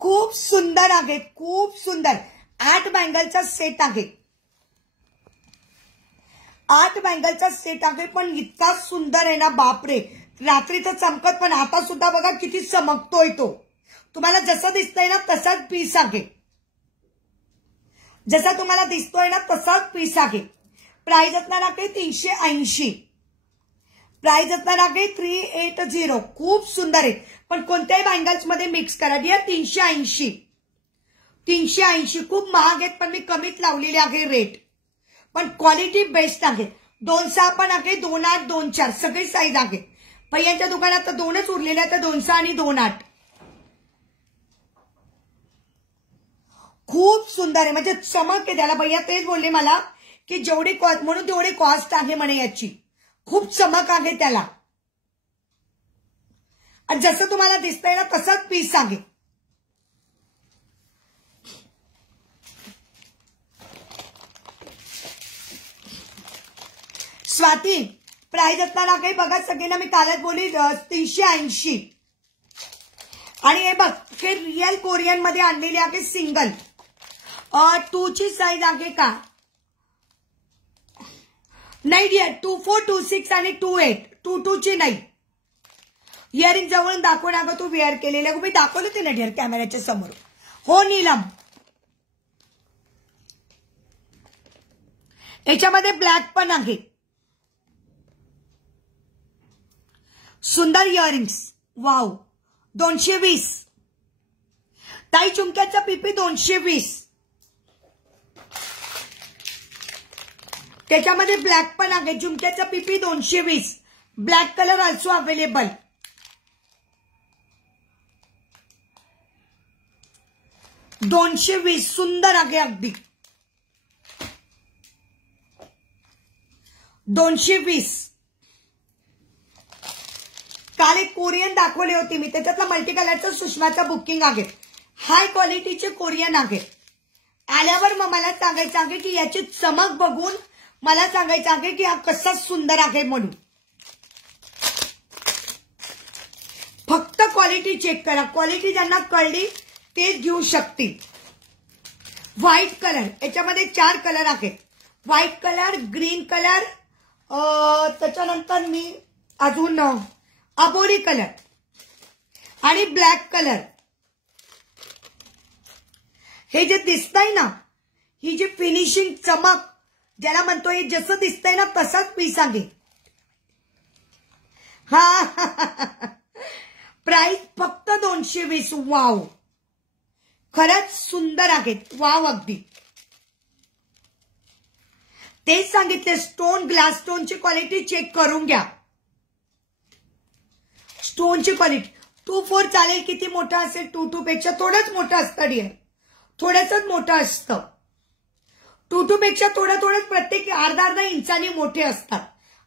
खूप सुंदर आहेत, खूप सुंदर. 8 बँगलचा सेट आहे. 8 बँगलचा सेट आहे पण इतका सुंदर आहे ना बापरे. रात्री तर चमकत पण आता सुद्धा बघा किती चमकतोय तो. तुम्हाला जसं दिसतंय ना तसाच पीस आहे. जसा तुम्हाला दिसतोय ना तसाच पीस आहे. प्राइस असणार आहे 380. प्राइस असणार आहे 380. खूप सुंदर आहे पण कोणत्याही बँगल्स मध्ये मिक्स करा डिअर. 380. 380 खूप महाग आहेत पण मी कमीत लावलेले आहे रेट. पण क्वालिटी बेस्ट आहे. 2.6 पण आहे, 2.8, 2.4 सगळी साईज आहे. भैयांच्या दुकानात तर 2च उरलेल्या आहेत, 2.6 आणि 2.8. खूप सुंदर आहे, म्हणजे चमक आहे त्याला. भैया तेच बोलले मला की जेवढी कॉस्ट म्हणून तेवढी कॉस्ट आहे म्हणे याची, खूप चमक आहे त्याला. आणि जसं तुम्हाला दिसतंय ना तसंच पीस आहे. स्वाती प्राइस असणार आहे बघा सगळ्यांना मी कालच बोलली 380. आणि हे बघ हे रिअल कोरियन मध्ये आणलेले आहे सिंगल. 2 ची साईज आहे का नाही डिअर, 24, 26 आणि 28, 22 ची नाही. इयरिंग जवळून दाखव ना गं तू वेअर केलेले. मी दाखवलं ते ना डिअर कॅमेऱ्याच्या समोर. हो नीलम, याच्यामध्ये ब्लॅक पण आहे. सुंदर इयरिंग्स. वाव 220. ताई झुमक्याचा पीपी 220. त्याच्यामध्ये ब्लॅक पण आहे. झुमक्याचा पीपी 220. Black colour also available. $220 सुंदर आहे अगदी. 220. काल एक कोरियन दाखवले होते मी, त्याच्यातलं मल्टी कलरचं सुषमाचं बुकिंग आहे. हाय क्वालिटीचे कोरियन आहे. आल्यावर मग मला सांगायचं आहे की याची चमक बघून मला सांगायचं आहे की हा कसा सुंदर आहे म्हणून. फक्त क्वालिटी चेक करा. क्वालिटी ज्यांना कळली तेच घेऊ शकतील. व्हाईट कलर, याच्यामध्ये 4 कलर आहेत. व्हाईट कलर, ग्रीन कलर, त्याच्यानंतर मी अजून अबोरी कलर आणि ब्लॅक कलर. हे जे दिसतंय ना, ही जी फिनिशिंग चमक ज्याला म्हणतोय, जसं दिसतंय ना तसाच पीस आहे. हा प्राइस फक्त 220. वाव खरंच सुंदर आहेत. वाव अगदी तेच सांगितले. स्टोन, ग्लास स्टोनची क्वालिटी चेक करून घ्या. स्टोनची क्वालिटी 24 चालेल. किती मोठा असेल? 22 पेक्षा थोडंच मोठं असतं डिअर, थोडंसच मोठं असतं. 22 पेक्षा थोडंच प्रत्येक अर्धा इंचांनी मोठे असतात.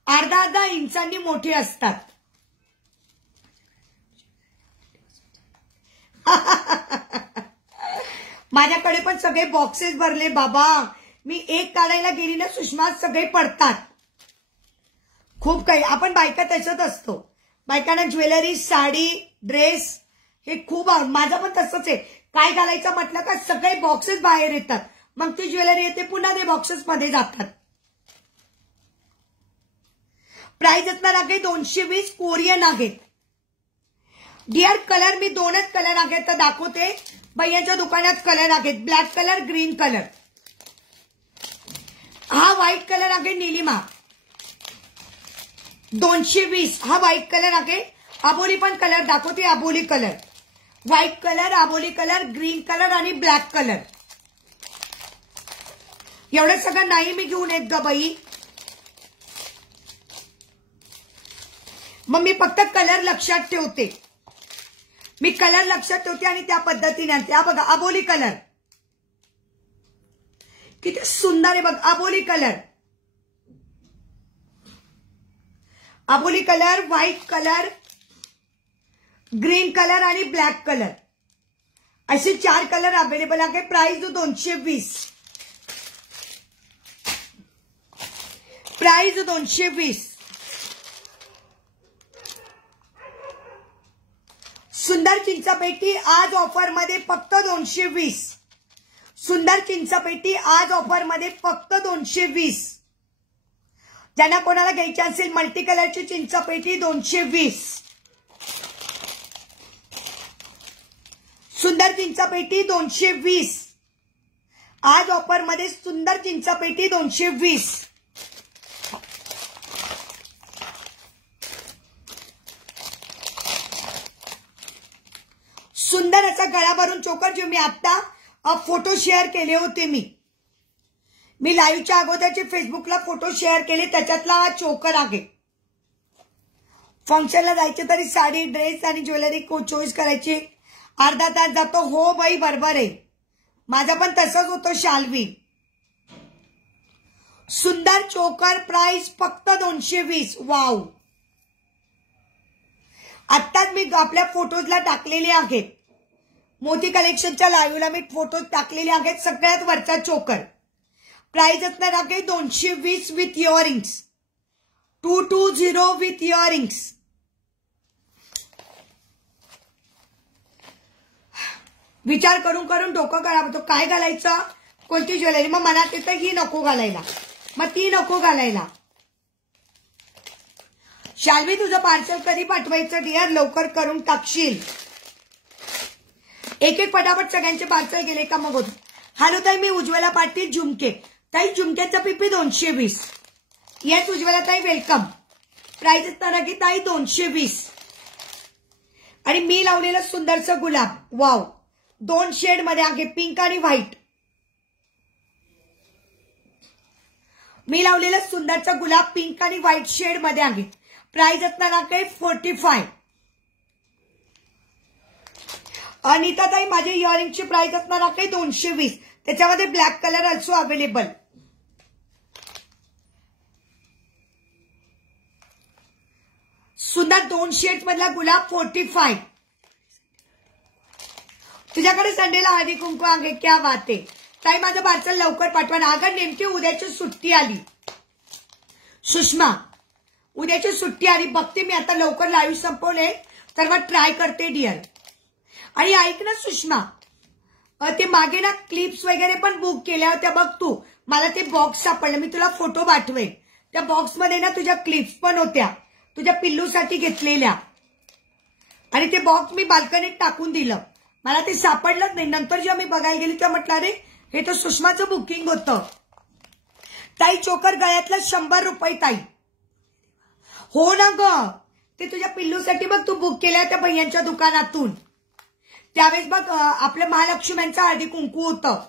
अर्धा इंचांनी मोठे असतात. माझ्याकडे पण सगळे बॉक्सेस भरले बाबा. मी एक काढायला गेली ना सुषमा, सगळे पडतात. खूप काही. आपण बायका त्याच्यात असतो. बायकांना ज्वेलरी, साडी, ड्रेस हे खूप. माझं पण तसंच आहे. काय घालायचं म्हटलं का सगळे बॉक्सेस बाहेर येतात. मग ती ज्वेलरी येते पुन्हा ते बॉक्सेस मध्ये जातात. प्राइस असणार आहे 220. कोरियन आहेत डिअर. कलर मी 2च कलर आहेत तर दाखवते. भैयाच्या दुकानात कलर आहेत. Black colour, green colour. हा व्हाईट कलर आहे निलिमा 220. हा व्हाईट कलर आहे. अबोली पण कलर दाखवते. अबोली कलर, व्हाईट कलर, अबोली कलर, ग्रीन कलर आणि ब्लॅक कलर. एवढं सगळं नाही मी घेऊन येत ग बाई. मग मी फक्त कलर लक्षात ठेवते. मी कलर लक्षात ठेवते आणि त्या पद्धतीने आणते. हा बघा अबोली कलर किती सुंदर आहे बघ. अबोली कलर, अबोली colour, white colour, green colour आणि ब्लॅक कलर असे 4 कलर अवेलेबल आहे. प्राइस 220. प्राइस 220. सुंदर चिंचापेटी आज ऑफर मध्ये फक्त 220. सुंदर चिंचापेटी आज ऑफर मध्ये फक्त 220. ज्यांना कोणाला घ्यायची असेल मल्टी कलरची चिंचापेटी 220. सुंदर चिंचापेटी 220. आज ऑफर मध्ये सुंदर चिंचापेटी 220. सुंदर असा गळा भरून चोकर जे मी आता फोटो शेअर केले होते. मी लाईव्हच्या अगोदरचे फेसबुकला फोटो शेअर केले. त्याच्यातला हा चोकर आहे. फंक्शनला जायचे तरी साडी, ड्रेस आणि ज्वेलरी चॉईस करायची. अर्धा तास जातो. हो बाई बरोबर आहे. माझा पण तसंच होतं शाल्वी. सुंदर चोकर प्राइस फक्त 220. वाव. आत्ताच मी आपल्या फोटोजला टाकलेले आहेत. मोती कलेक्शनच्या लाईव्हला मी फोटो टाकलेले आहेत. सगळ्यात वरचा चोकर प्राइस असणार आहे 220 विथ इयरिंग्स. 220 with earrings. विचार करून करून डोकं खराब होतो. काय घालायचं, कोणती ज्वेलरी. मग मनात येतं ही नको घालायला, मग ती नको घालायला. शाल्वी तुझं पार्सल कधी पाठवायचं डिअर, लवकर करून टाकशील. एक एक पटापट सगळ्यांचे पार्सल गेले का मग होत. हॅलो ताई, मी उज्ज्वला पाटील झुमके. ताई झुमक्याचा पीपी 220. येस उज्ज्वला ताई, वेलकम. प्राइस असणार की ताई 220. आणि मी लावलेलं सुंदरचं गुलाब. वाव. 2 शेड मध्ये आहे, पिंक आणि व्हाईट. मी लावलेलं सुंदरचं गुलाब पिंक आणि व्हाईट शेड मध्ये आहे. प्राइस असणार आहे 45. अनिता ताई, माझे इयरिंगची प्राइस असणार आहे 220. त्याच्यामध्ये ब्लॅक कलर ऑल्सो अवेलेबल. सुंदर 2 शेड मधला गुलाब 45. तुझ्याकडे संडेला हळदी कुंकू आहे, क्या बात आहे. ताई माझं पार्सल लवकर पाठवा ना. अगं नेमकी उद्याची सुट्टी आली सुषमा, उद्याची सुट्टी आली. बघते मी आता लवकर लाईव्ह संपवले तर मग ट्राय करते डिअर. आणि ऐक ना सुषमा, ते मागे ना क्लिप्स वगैरे पण बुक केल्या होत्या बघ तू. मला ते बॉक्स सापडलं, मी तुला फोटो पाठवेन. त्या बॉक्समध्ये ना तुझ्या क्लिप्स पण होत्या, तुझ्या पिल्लूसाठी घेतलेल्या. आणि ते बॉक्स मी बाल्कनीत टाकून दिलं. मला ते सापडलंच नाही. नंतर जेव्हा मी बघायला गेली तेव्हा म्हटलं अरे हे तर सुषमाचं बुकिंग होतं. ताई चोकर गळ्यातलं 100 रुपये ताई. हो ना ग, ते तुझ्या पिल्लूसाठी बघ तू बुक केल्या त्या भैयांच्या दुकानातून. त्यावेळेस बघ आपल्या महालक्ष्म्यांचं हळदी कुंकू होतं.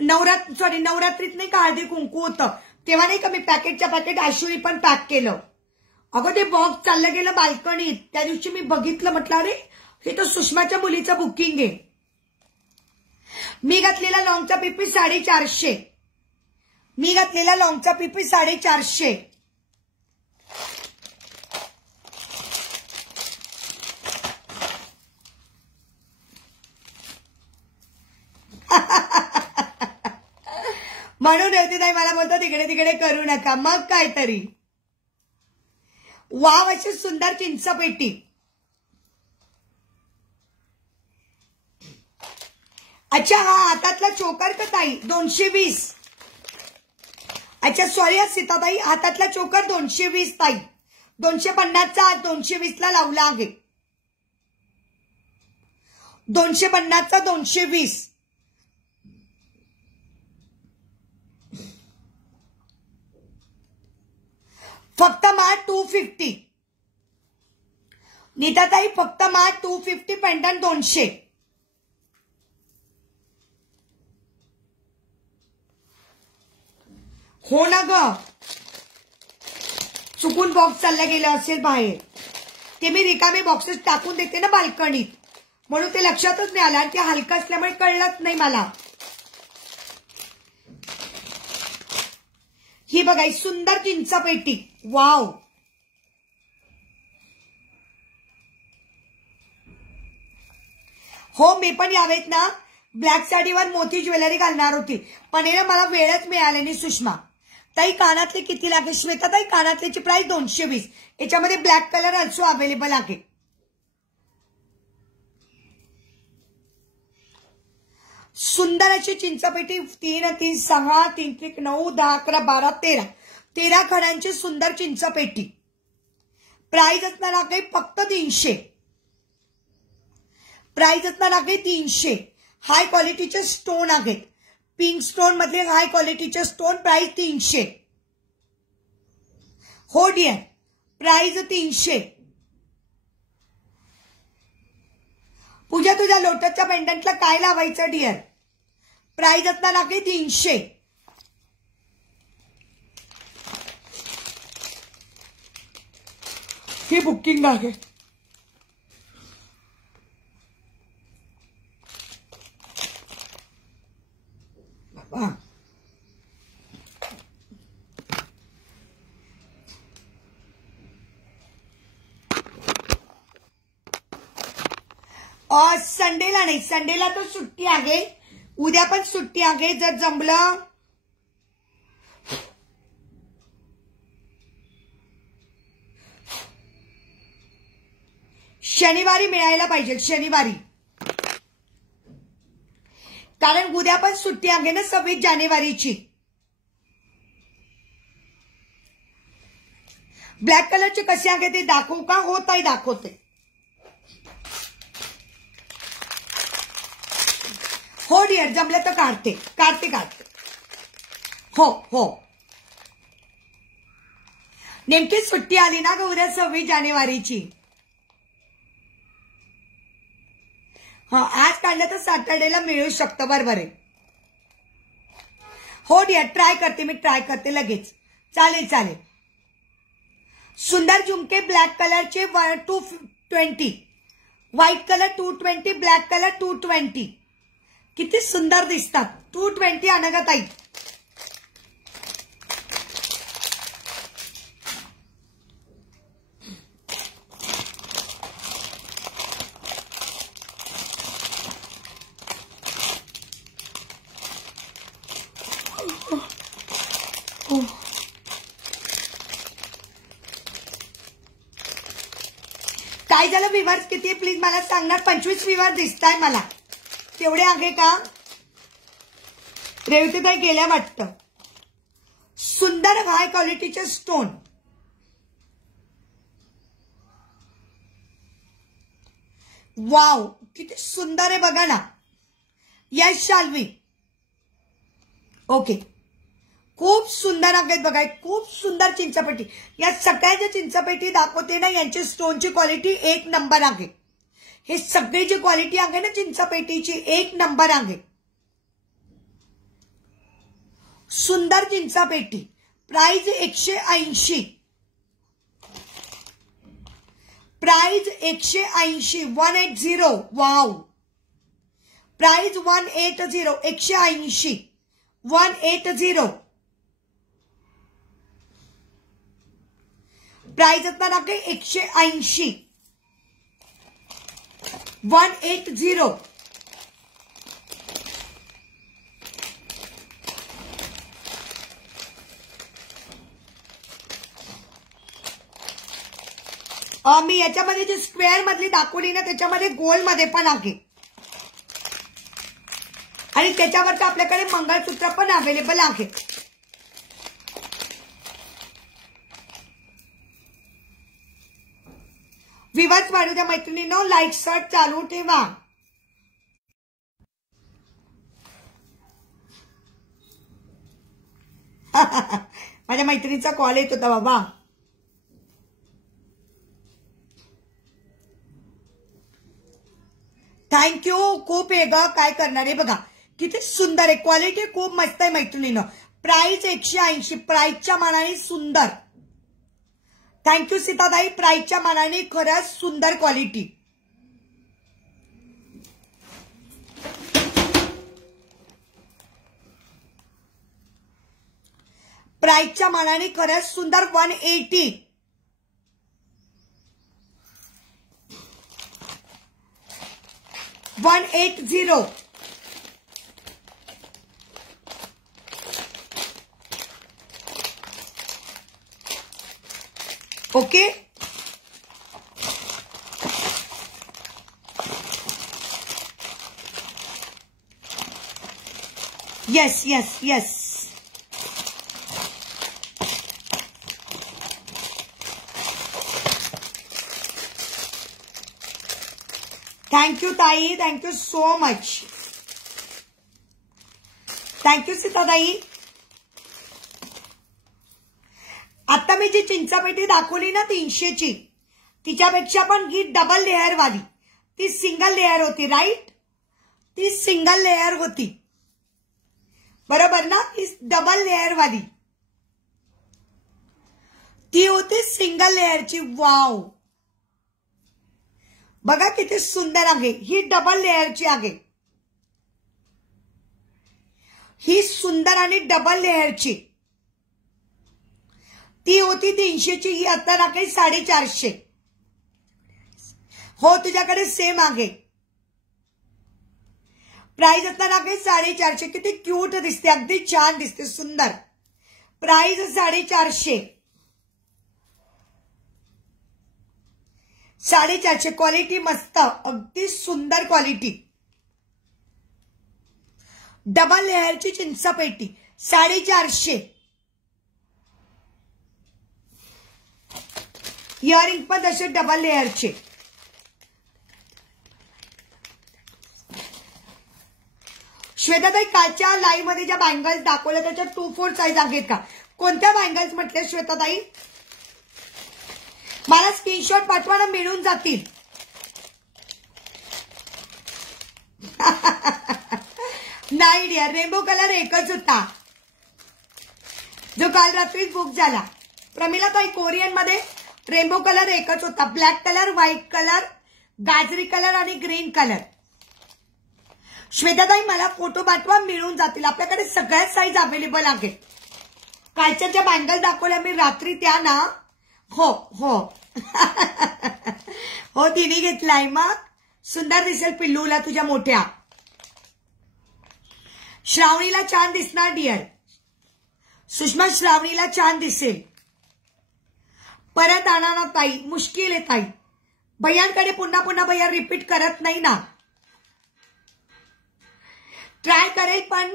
नवरात्रीत नाही का हळदी कुंकू होतं, तेव्हा नाही का मी पॅकेटच्या पॅकेट आशुरी पण पॅक केलं. अगं ते बॉक्स चाललं गेलं बाल्कनीत. त्या दिवशी मी बघितलं, म्हटलं अरे हे तर सुषमाच्या मुलीचं बुकिंग आहे. मी घातलेला लॉंगचा पीपी 450. मी घातलेला लॉंगचा पीपी 450. म्हणून येते नाही, मला बोलतो तिकडे तिकडे करू नका. मग काय तरी. वाव, अशी सुंदर चिंचपेटी. अच्छा हा हातातला चोकर का ताई 220. अच्छा सॉरी सीताताई, हातातला चोकर 220 ताई. 250चा 220ला लावला आहे. 250चा 220. फक्त मा 250. नीताताई फक्त मा 250 पेंडंट 200. हो ना ग, चुकून बॉक्स चालला गेला असेल बाहेर. ते मी रिकामे बॉक्सेस टाकून देते ना बाल्कनीत, म्हणून ते लक्षातच नाही आलं. आणि ते हलकं असल्यामुळे कळलंच नाही मला. ही बघा ही सुंदर चिंचपेटी. वाव. हो मी पण यावेळेत ना ब्लॅक साडीवर मोती ज्वेलरी घालणार होती, पण हे मला वेळच मिळाली नाही. सुषमा ताई कानातले किती लागेल. श्वेता ताई कानातल्याची प्राइस 220. याच्यामध्ये ब्लॅक कलर ऑल्सो अवेलेबल आहे. सुंदर अशी चिंचपेटी. 3 3 6 3 3 9 10 11 12 13 13 खणांची सुंदर चिंचपेटी. प्राइस असणार आहे फक्त 300. प्राइस असणार आहे 300. हाय क्वालिटीचे स्टोन आहेत, पिंक स्टोन मधले हाय क्वालिटीचे स्टोन. प्राइस 300. हो डिअर, प्राइस 300. पूजा तुझ्या लोटसच्या पेंडंटला काय लावायचं डिअर. प्राइस असणार आहे 300. ही बुकिंग आहे. संडेला नाही, संडेला तर सुट्टी आहे, उद्या पण सुट्टी आहे. जर जमलं शनिवारी मिळायला पाहिजे, शनिवारी, कारण उद्या पण सुट्टी आहे ना 26 जानेवारीची. ब्लॅक कलरचे कसे आहे ते दाखवू का? हो ताई दाखवते. हो डिअर, जमलं तर काढते काढते काढते. हो हो, नेमकी सुट्टी आली ना ग उद्या 26 जानेवारीची. आज काढलं तर सॅटर्डेला मिळू शकतं. बरोबर आहे. हो डिअर, ट्राय करते मी, ट्राय करते लगेच. चालेल चालेल. सुंदर झुमके ब्लॅक कलरचे 220, व्हाईट कलर 220, ब्लॅक कलर 220. किती सुंदर दिसतात. 220 अनघा ताई. काय झालं व्ह्यूअर्स, किती प्लीज मला सांगणार. 25 व्ह्यूअर्स दिसताय मला. तेवढे आहे का? रेवतीताई गेल्या वाटतं. सुंदर हाय क्वालिटीचे स्टोन. वाव, किती सुंदर आहे बघा ना. यस शाल्वी. ओके, खूप सुंदर आहेत बघा. खूप सुंदर चिंचपेटी. या सगळ्या ज्या चिंचपेटी दाखवते ना, यांची स्टोनची क्वालिटी एक नंबर आहे. हे सगळी जी क्वालिटी आहे ना चिंचपेटीची, एक नंबर आहे. सुंदर चिंचपेटी. Price 180. Price 180. 180. Wow. Price 180. 180. 180. Price असणार आहे 180. 180. मी याच्यामध्ये जी स्क्वेअर मधली दाखवली ना, त्याच्यामध्ये गोल्ड मध्ये पण आहे आणि त्याच्यावरचं आपल्याकडे मंगळसूत्र पण अवेलेबल आहे. विवाद वाढू द्या मैत्रिणींनो. लाईट सर्ट चालू ठेवा. माझ्या मैत्रिणीचा कॉल येत होता बाबा. थँक्यू. खूप आहे ग, काय करणार आहे बघा. किती सुंदर आहे. क्वालिटी खूप मस्त आहे मैत्रिणींनो. प्राइस 180. प्राइसच्या मानाने सुंदर. थँक्यू सीताताई. प्राइसच्या मानाने खरंच सुंदर क्वालिटी. प्राइसच्या मानाने खरंच सुंदर. 180. 180. Okay. Yes yes yes. Thank you ताई. Thank so much. थँक्यू सीताताई. आता मी जी चिंचापेटी दाखवली ना 300ची, तिच्यापेक्षा पण ही डबल लेअर वाली. ती सिंगल लेअर होती राईट. ती सिंगल लेअर होती बरोबर ना. ही डबल लेअर वाली ती होती सिंगल लेअरची. वाव, बघा किती सुंदर आहे. ही डबल लेअरची आहे. ही सुंदर आणि डबल लेअरची. ती होती 300ची. ही आता आहे 450. हो तुझ्याकडे सेम आहे. प्राइस असताना काही 450. किती क्यूट दिसते, अगदी छान दिसते, सुंदर. प्राइस 450. 450. क्वालिटी मस्त, अगदी सुंदर क्वालिटी. डबल लेअरची चिंचपेटी 450. इयरिंग पण तसे डबल लेअरचे. श्वेताताई, कालच्या लाईव्ह मध्ये ज्या बँगल्स दाखवल्या त्याच्या 2/4 साईज आहेत का? कोणत्या बँगल्स म्हटल्या श्वेताताई? मला स्क्रीनशॉट पाठवा ना, मिळून जातील. नाही डिअर, रेनबो कलर एकच होता जो काल रात्री बुक झाला. प्रमिलाताई, कोरियन मध्ये रेनबो कलर एकच होता. ब्लॅक कलर, व्हाईट कलर, गाजरी कलर आणि ग्रीन कलर. श्वेताताई, मला फोटो पाठवा, मिळून जातील. आपल्याकडे सगळ्याच साईज अवेलेबल आहेत. कालच्या ज्या बँगल दाखवल्या मी रात्री त्या ना? हो हो. हो, तिने घेतलाय. मग सुंदर दिसेल पिल्लूला तुझ्या मोठ्या. श्रावणीला छान दिसणार डिअर. सुषमा, श्रावणीला छान दिसेल. परत आणा ना ताई, मुश्किल आहे ताई. भैयांकडे पुन्हा पुन्हा भैया रिपीट करत नाही ना. ट्राय करेल पण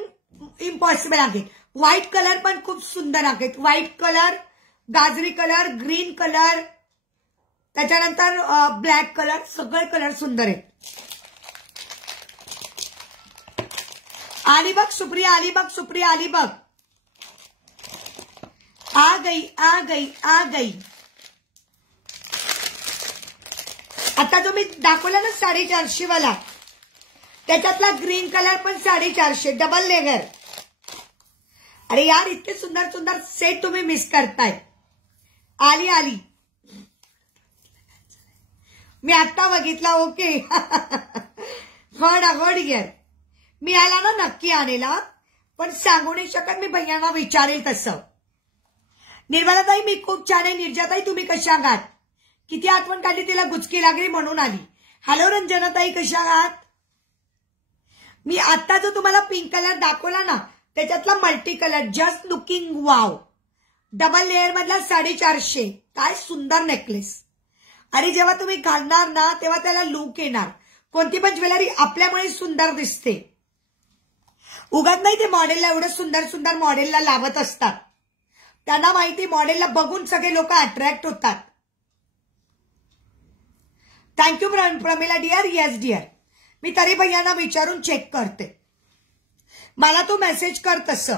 इम्पॉसिबल आहे. व्हाईट कलर पण खूप सुंदर आहेत. व्हाईट कलर, गाजरी कलर, ग्रीन कलर, त्याच्यानंतर ब्लॅक कलर, सगळे कलर सुंदर आहेत. आली बघ सुप्रिया, आली बघ सुप्रिया, आली बघ. आ गई आ गई आ गई. आता तुम्ही दाखवला ना 450 वाला, त्याच्यातला ग्रीन कलर पण 450 डबल लेअर. अरे यार, इतके सुंदर सुंदर सेट तुम्ही मिस करताय. आली आली, मी आता बघितला. ओके. हो डिअर, मी आला ना नक्की आणेला, पण सांगू नाही शकत. मी भैयांना विचारेल तसं. निर्मलाताई, मी खूप छान आहे. निर्जाताई, तुम्ही कशा आहात? किती आठवण काढली, तिला गुचकी लागली म्हणून आली. हॅलो रंजनाताई, कशा आहात? मी आता जो तुम्हाला पिंक कलर दाखवला ना, त्याच्यातला multi colour, just looking wow. Double layer मधला 450. काय सुंदर नेकलेस. अरे जेव्हा तुम्ही घालणार ना तेव्हा त्याला लुक येणार. कोणती पण ज्वेलरी आपल्यामुळे सुंदर दिसते. उगाच नाही ते मॉडेलला एवढं सुंदर सुंदर मॉडेलला लावत असतात. त्यांना माहिती मॉडेलला बघून सगळे लोक अट्रॅक्ट होतात. Thank you Pramila dear. Yes dear, मी तरी भैयांना विचारून चेक करते. मला तो मेसेज कर तसं,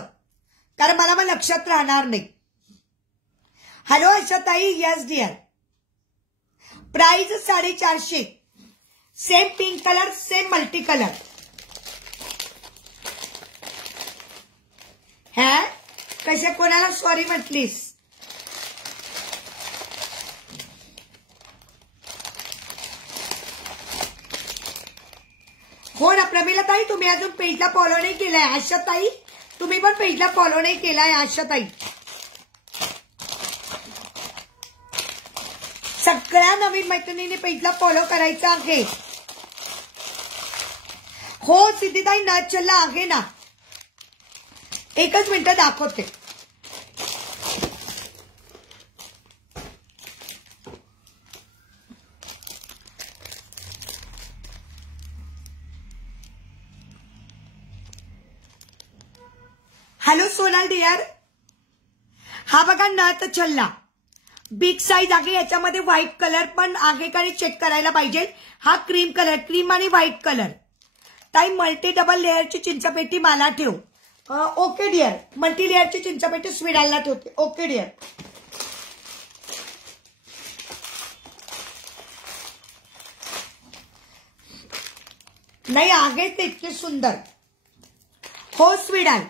कारण मला मग लक्षात राहणार नाही. हॅलो आशाताई, yes dear. Price 450. Same pink colour, same multi colour है. कशा कोणाला सॉरी म्हटलीस? हो ना प्रमिलाताई, तुम्ही अजून पेजला फॉलो नाही केलाय. आशाताई, तुम्ही पण पेजला फॉलो नाही केलाय. आशाताई, सगळ्या नवीन मैत्रिणींनी पेजला फॉलो करायचं आहे. हो सिद्धिताई, नचला आहे ना. एकच मिनिट दाखवते. हॅलो सोनाल डिअर, हा बघा नथ चल्ला बिग साईज आहे. याच्यामध्ये व्हाईट कलर पण आहे का चेक करायला पाहिजे. हा क्रीम कलर, क्रीम आणि व्हाईट कलर. ताई, मल्टी डबल लेअरची चिंचपेटी मला ठेव. ओके डिअर, मल्टी लेअरची चिंचपेटी स्विडालला ठेवते. Okay dear. नाही आहे ते इतके सुंदर. हो स्विडाल.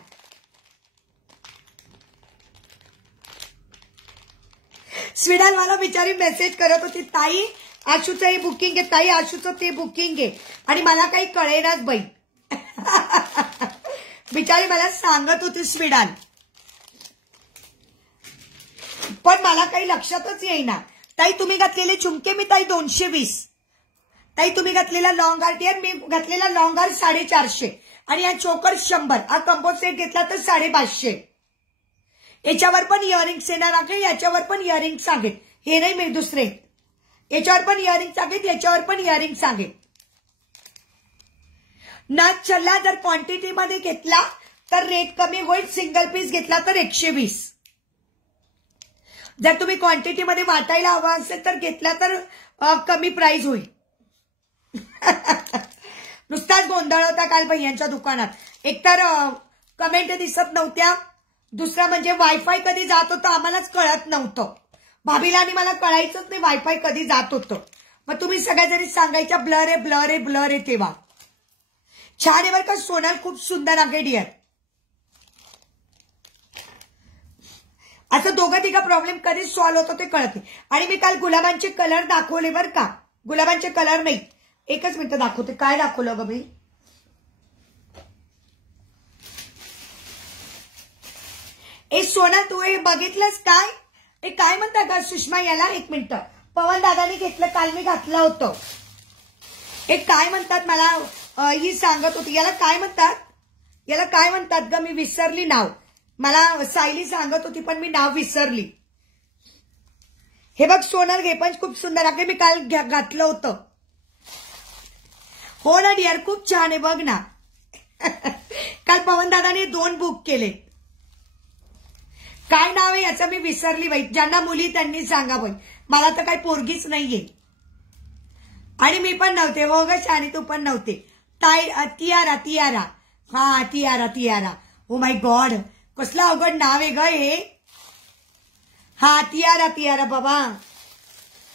स्विडाल मला बिचारी मेसेज करत होती, ताई आशूचं हे बुकिंग आहे, ताई आशूचं ते बुकिंग आहे, आणि मला काही कळेनाच बाई. बिचारी मला सांगत होती स्विडाल, पण मला काही लक्षातच येईना. ताई तुम्ही घातलेले झुमके मी ताई 220. ताई तुम्ही घातलेला लॉंग हार डिअर, मी घातलेला लॉंग हार 450 आणि हा चोकर 100. हा कंबो सेट घेतला तर 550. याच्यावर पण इयरिंग्स येणार आहे, याच्यावर पण इयरिंग्स आहेत. हे नाही मी दुसरे, याच्यावर पण इयरिंग्स आहेत, याच्यावर पण इयरिंग्स आहेत. नथ चल्ला जर क्वांटिटी मध्ये घेतला तर रेट कमी होईल, सिंगल पीस घेतला तर 120. जर तुम्ही क्वांटिटी मध्ये वाटायला हवा असेल तर घेतला तर कमी प्राइस होईल. नुसताच गोंधळ होता काल भैयांच्या दुकानात. एकतर कमेंट दिसत नव्हत्या, दुसरा म्हणजे वायफाय कधी जात होतं आम्हालाच कळत नव्हतं. भाभीला आणि मला कळायचंच नाही वायफाय कधी जात होतं. मग तुम्ही सगळ्या जरी सांगायच्या ब्लर आहे ब्लर आहे ब्लर आहे तेव्हा. छान आहे बरं का सोनल, खूप सुंदर आहे डिअर. असं दोघं तिघा प्रॉब्लेम कधीच सॉल्व्ह होतो ते कळत नाही. आणि मी काल गुलाबांचे कलर दाखवले बरं का, गुलाबांचे कलर नाही. एकच मिनिट दाखवते, काय दाखवलं ग बाई. ए सोना तू हे बघितलंस काय, हे काय म्हणता का सुषमा याला. एक मिनिट, पवन दादानी घेतलं काल, मी घातलं होतं. हे काय म्हणतात मला ही सांगत होती, याला काय म्हणतात, याला काय म्हणतात ग, मी विसरली नाव. मला सायली सांगत होती पण मी नाव विसरली. हे बघ सोनल, हे पण खूप सुंदर आहे, मी काल घातलं होतं. हो ना डिअर, खूप छान आहे बघ ना. काल पवन दादाने 2 बुक केले. काय नाव आहे याचं मी विसरली बाई. ज्यांना मुली त्यांनी सांगा बाई, मला तर काही पोरगीच नाहीये. आणि मी पण नव्हते. हो ग शानी, तू पण नव्हते. तियारा तियारा, हा Tiyara Tiyara. Oh my God, कसलं अवघड नाव आहे ग हे. हा तियारा तियारा बाबा.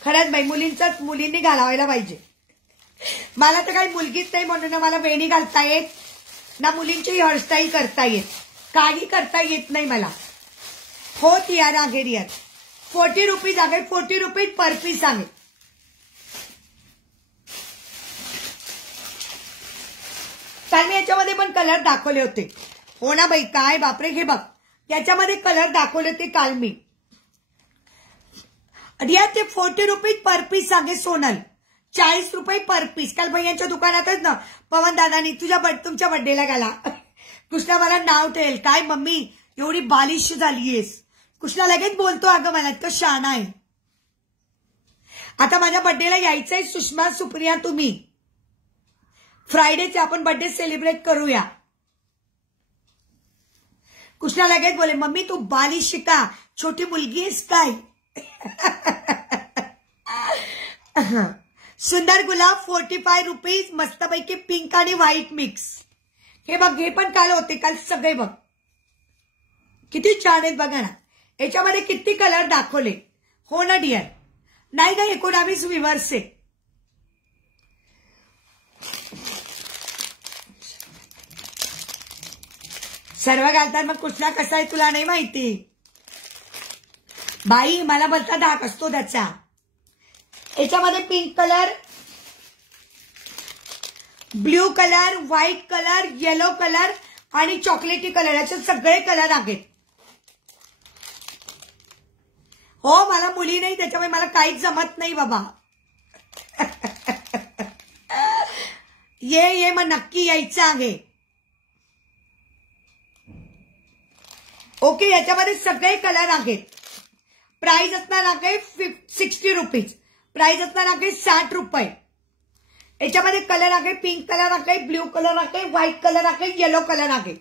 खरंच बाई, मुलींनी घालावायला पाहिजे. मला तर काही मुलगीच नाही म्हणून मला वेणी घालता येत ना, मुलींची हेअरस्टाईल करता येत, काही करता येत नाही मला. हो तियारा आहे डिअर, 40 रुपीज आहे, 40 रुपीज पर पीस आहे. काल मी याच्यामध्ये पण कलर दाखवले होते. हो ना बाई, काय बापरे. हे बघ, याच्यामध्ये कलर दाखवले होते काल मी डिअर. ते 40 रुपीज पर पीस आहे सोनल, 40 रुपये पर पीस. काल भैयांच्या दुकानातच ना पवन दादानी तुमच्या बर्थडेला घाला. कृष्णा मला नाव ठेल, काय मम्मी एवढी बालिश झालीयस. कृष्णा लगेच बोलतो अगं मला, इतकं शहाणा आहे. आता माझ्या बर्थडेला यायचंय सुषमा सुप्रिया तुम्ही. फ्रायडेचे आपण बर्थडे सेलिब्रेट करूया. कृष्णा लगेच बोले मम्मी तू बालिश का, छोटी मुलगी आहेस काय. सुंदर गुलाब 45 रुपीज, मस्तपैकी पिंक आणि व्हाईट मिक्स. हे बघ, हे पण काल होते, काल सगळे बघ किती छान आहेत बघा ना. याच्यामध्ये किती कलर दाखवले. हो ना डिअर, नाही का 19 विवर्स आहे. सर्व घालतात, मग कुठला कसा आहे तुला नाही माहिती बाई, मला बोलता धाक असतो त्याचा. याच्यामध्ये pink colour, blue colour, white colour, yellow colour आणि चॉकलेटी कलर, याचे सगळे कलर आहेत. हो मला मुली नाही त्याच्यामुळे मला काहीच जमत नाही बाबा. ये मग नक्की यायचं आहे. ओके, याच्यामध्ये सगळे कलर आहेत. प्राइस असणार आहे 60 रुपीज, प्राइस असणार आहे 60 रुपये. याच्यामध्ये कलर आहे, पिंक कलर आहे, ब्ल्यू कलर आहे, व्हाईट कलर आहे, येलो कलर आहे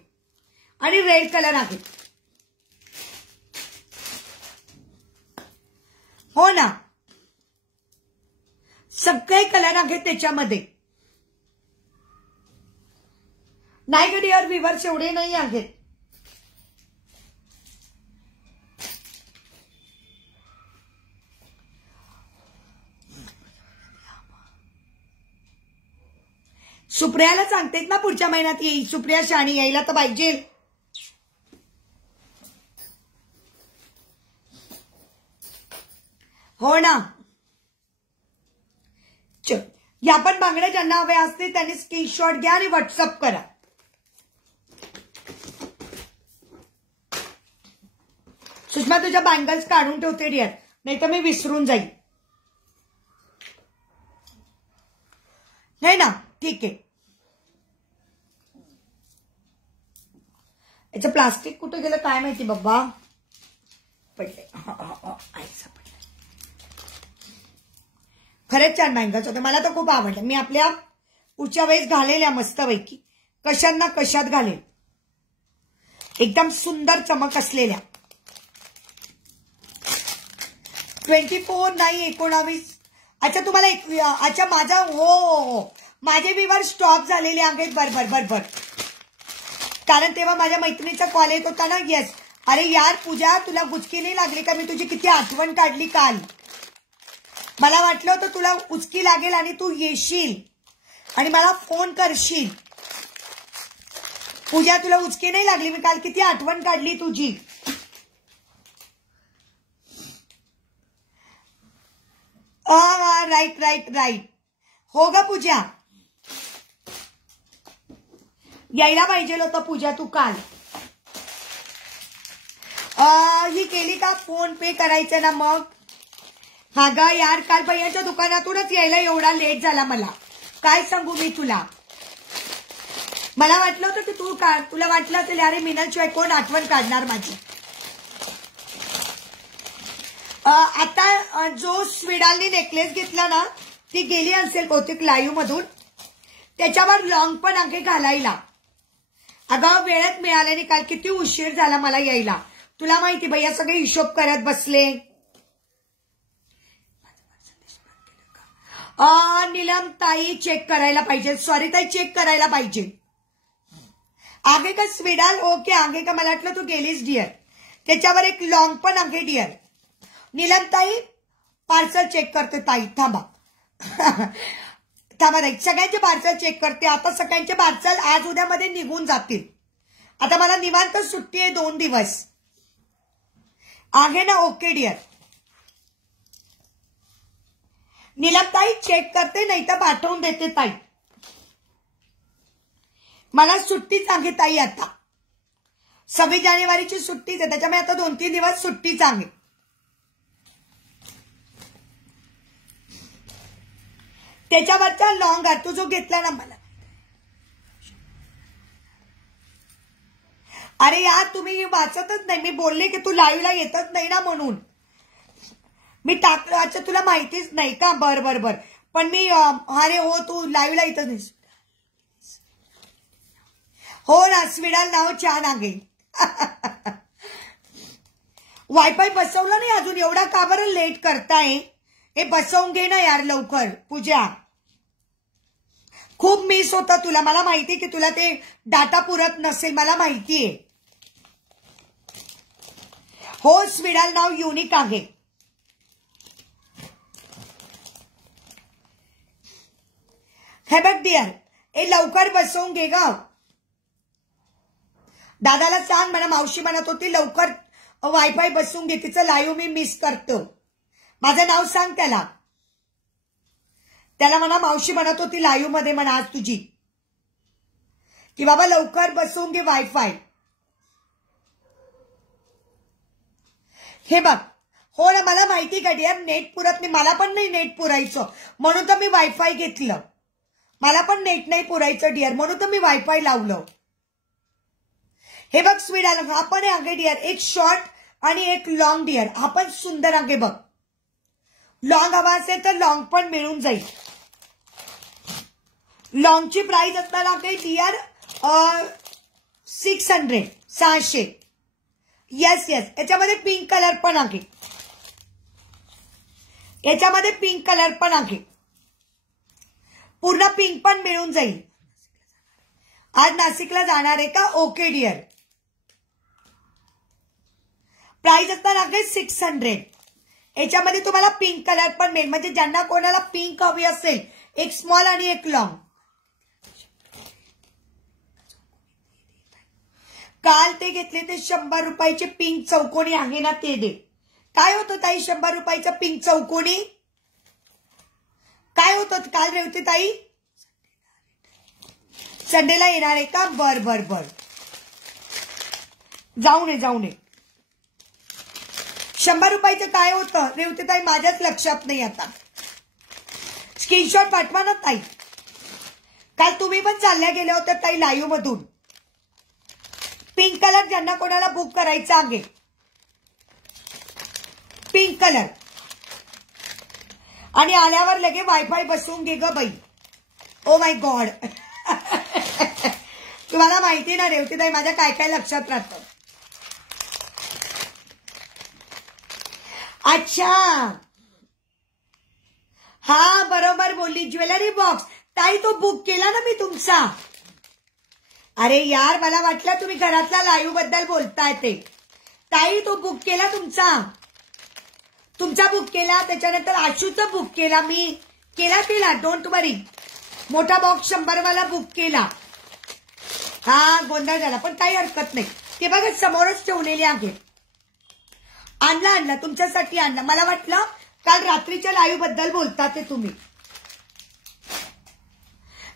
आणि रेड कलर आहे. हो ना, सगळे कलर आहेत त्याच्यामध्ये. नाही ग डिअर, विवर्स एवढे नाही आहेत. सुप्रियाला सांगतेत ना पुढच्या महिन्यात येईल. सुप्रिया शाणी यायला तर पाहिजे. हो ना, चल या पण बांगड्या ज्यांना हवे असते त्यांनी स्क्रीनशॉट घ्या आणि व्हॉट्सअप करा. सुषमा तुझ्या बँगल्स काढून ठेवते डिअर, नाही तर मी विसरून जाईल. है ना? ठीक आहे. याचं प्लास्टिक कुठे गेलं काय माहिती बाबा. पडले. खरंच छान मँगोज होते. मला तर खूप आवडलं. मी आपल्या पुढच्या वेळेस घालेल्या मस्तपैकी कशांना कशात घालेल. एकदम सुंदर चमक असलेल्या. 24 नाही 19. अच्छा तुम्हाला अच्छा माझा हो माझे विवर स्टॉप झालेले आहेत. बरोबर. कारण तेव्हा माझ्या मैत्रिणीचा कॉल येत होता ना. येस. अरे यार पूजा तुला गुचकी नाही लागली का? मी तुझी किती आठवण काढली काल. मला वाटलं होतं तुला उचकी लागेल आणि तू येशील आणि मला फोन करशील. पूजा तुला उचकी नाही लागली. मी काल किती आठवण काढली तुझी. राईट. हो ग पूजा. यायला पाहिजे होतं पूजा तू काल. ही केली का? फोन पे करायचं ना मग. हा ग यार काल भैयाच्या दुकानातूनच यायला एवढा लेट झाला मला. काय सांगू मी तुला. मला वाटलं होतं की तुला वाटलं असेल अरे मीनाशिवाय कोण आठवण काढणार माझी. आता जो स्विडालनी नेकलेस घेतला ना ती गेली असेल बहुतेक लाईव्ह मधून. त्याच्यावर लॉंग पण आहे घालायला. अगं वेळेत मिळाल्याने काल किती उशीर झाला मला यायला. तुला माहिती भैया सगळे हिशोब करत बसले. नीलम ताई चेक करायला पाहिजे. सॉरी ताई चेक करायला पाहिजे. आगे का स्विडाल ओके आगे का. मला वाटलं तू गेलीस डिअर. त्याच्यावर एक लॉंग पण आहे डिअर. नीलम ताई पार्सल चेक करते ताई. थांबा ताई सगळ्यांचे पार्सल चेक करते. आता सगळ्यांचे पार्सल आज उद्यामध्ये निघून जातील. आता मला निवांत सुट्टी आहे 2 दिवस आहे ना. Okay dear. नीलम ताई चेक करते नाही तर पाठवून देते ताई. मला सुट्टीच आहे ताई. आता 26 जानेवारीची सुट्टीच आहे. त्याच्यामुळे आता 2-3 दिवस सुट्टीच आहे. त्याच्यावरचा लॉंग आहे. तू जो घेतला ना मला. अरे यार तुम्ही वाचतच नाही. मी बोलले की तू लाईव्हला येतच नाही ना म्हणून मी टाकलं. अच्छा तुला माहितीच नाही का. बर पण मी अरे हो तू लाईव्हला येतच नाही. हो ना स्विडाल नाव छान आहे. वायफाय बसवलं नाही अजून. एवढा का बरं लेट करताय. हे बसवून घे ना यार लवकर पूजा. खूप मिस होतं तुला. मला माहितीये की तुला ते डाटा पुरत नसेल. मला माहितीये. हो स्विडाल नाव युनिक आहे. हे बघ डिअर हे लवकर बसवून घे ग. दादाला सांग म्हणा. मावशी म्हणत होती लवकर वायफाय बसवून घे. तिचं लाईव्ह मी मिस करतो. माझं नाव सांग त्याला. म्हणा मावशी म्हणत होती लाईव्ह मध्ये म्हणा आज तुझी की बाबा लवकर बसवून घे वायफाय. हे बघ हो ना मला माहिती का डिअर नेट पुरत नाही. मला पण नाही नेट पुरायचं म्हणून तर मी वायफाय घेतलं. मला पण नेट नाही पुरायचं डिअर म्हणून तर मी वायफाय लावलं. हे बघ स्वीडाल हा पण आहे डिअर. एक शॉर्ट आणि एक लॉंग डिअर. हा पण सुंदर आहे बघ. लॉंग हवा असेल तर लॉंग पण मिळून जाईल. लॉंगची प्राइस असणार आहे डिअर 600. येस याच्यामध्ये पिंक कलर पण आहे. याच्यामध्ये पिंक कलर पण आहे. पूर्ण पिंक पण मिळून जाईल. आज नाशिकला जाणार आहे का. Okay dear. प्राइस असणार आहे 600. याच्यामध्ये तुम्हाला पिंक कलर पण मिळेल. म्हणजे ज्यांना कोणाला पिंक हवी असेल एक स्मॉल आणि एक लॉंग. काल ते घेतले ते 100 रुपयाचे पिंक चौकोनी आहे ना ते दे. काय होतं ताई 100 रुपयाचं पिंक चौकोनी. काय होतं काल रेवती ताई. संडेला येणार आहे का. बर जाऊ नये. 100 रुपयाचं काय होतं रेवती ताई माझ्याच लक्षात नाही आता. स्क्रीनशॉट पाठवा ना ताई. काल तुम्ही पण चालल्या गेल्या होत्या ताई लाईव्ह मधून. पिंक कलर ज्यांना कोणाला बुक करायचं आहे, पिंक कलर. आणि आल्यावर लगे वायफाय बसवून घे ग बाई. Oh my God. तुम्हाला माहिती ना रेवतीताई माझ्या काय काय लक्षात राहतं. अच्छा हा बरोबर बोलली. ज्वेलरी बॉक्स ताई तो बुक केला ना मी तुमचा. अरे यार मला वाटलं तुम्ही घरातला लाईव्ह बद्दल बोलताय ते. ताई तो बुक केला तुमचा बुक केला. त्याच्यानंतर आशूचा बुक केला मी. केला डोंट वरी. मोठा बॉक्स 100 वाला बुक केला. हा गोंधळ झाला पण काही हरकत नाही. ते बघा समोरच ठेवलेले आहे. आणला तुमच्यासाठी आणला. मला वाटलं काल रात्रीच्या लाईव्ह बद्दल बोलता ते तुम्ही.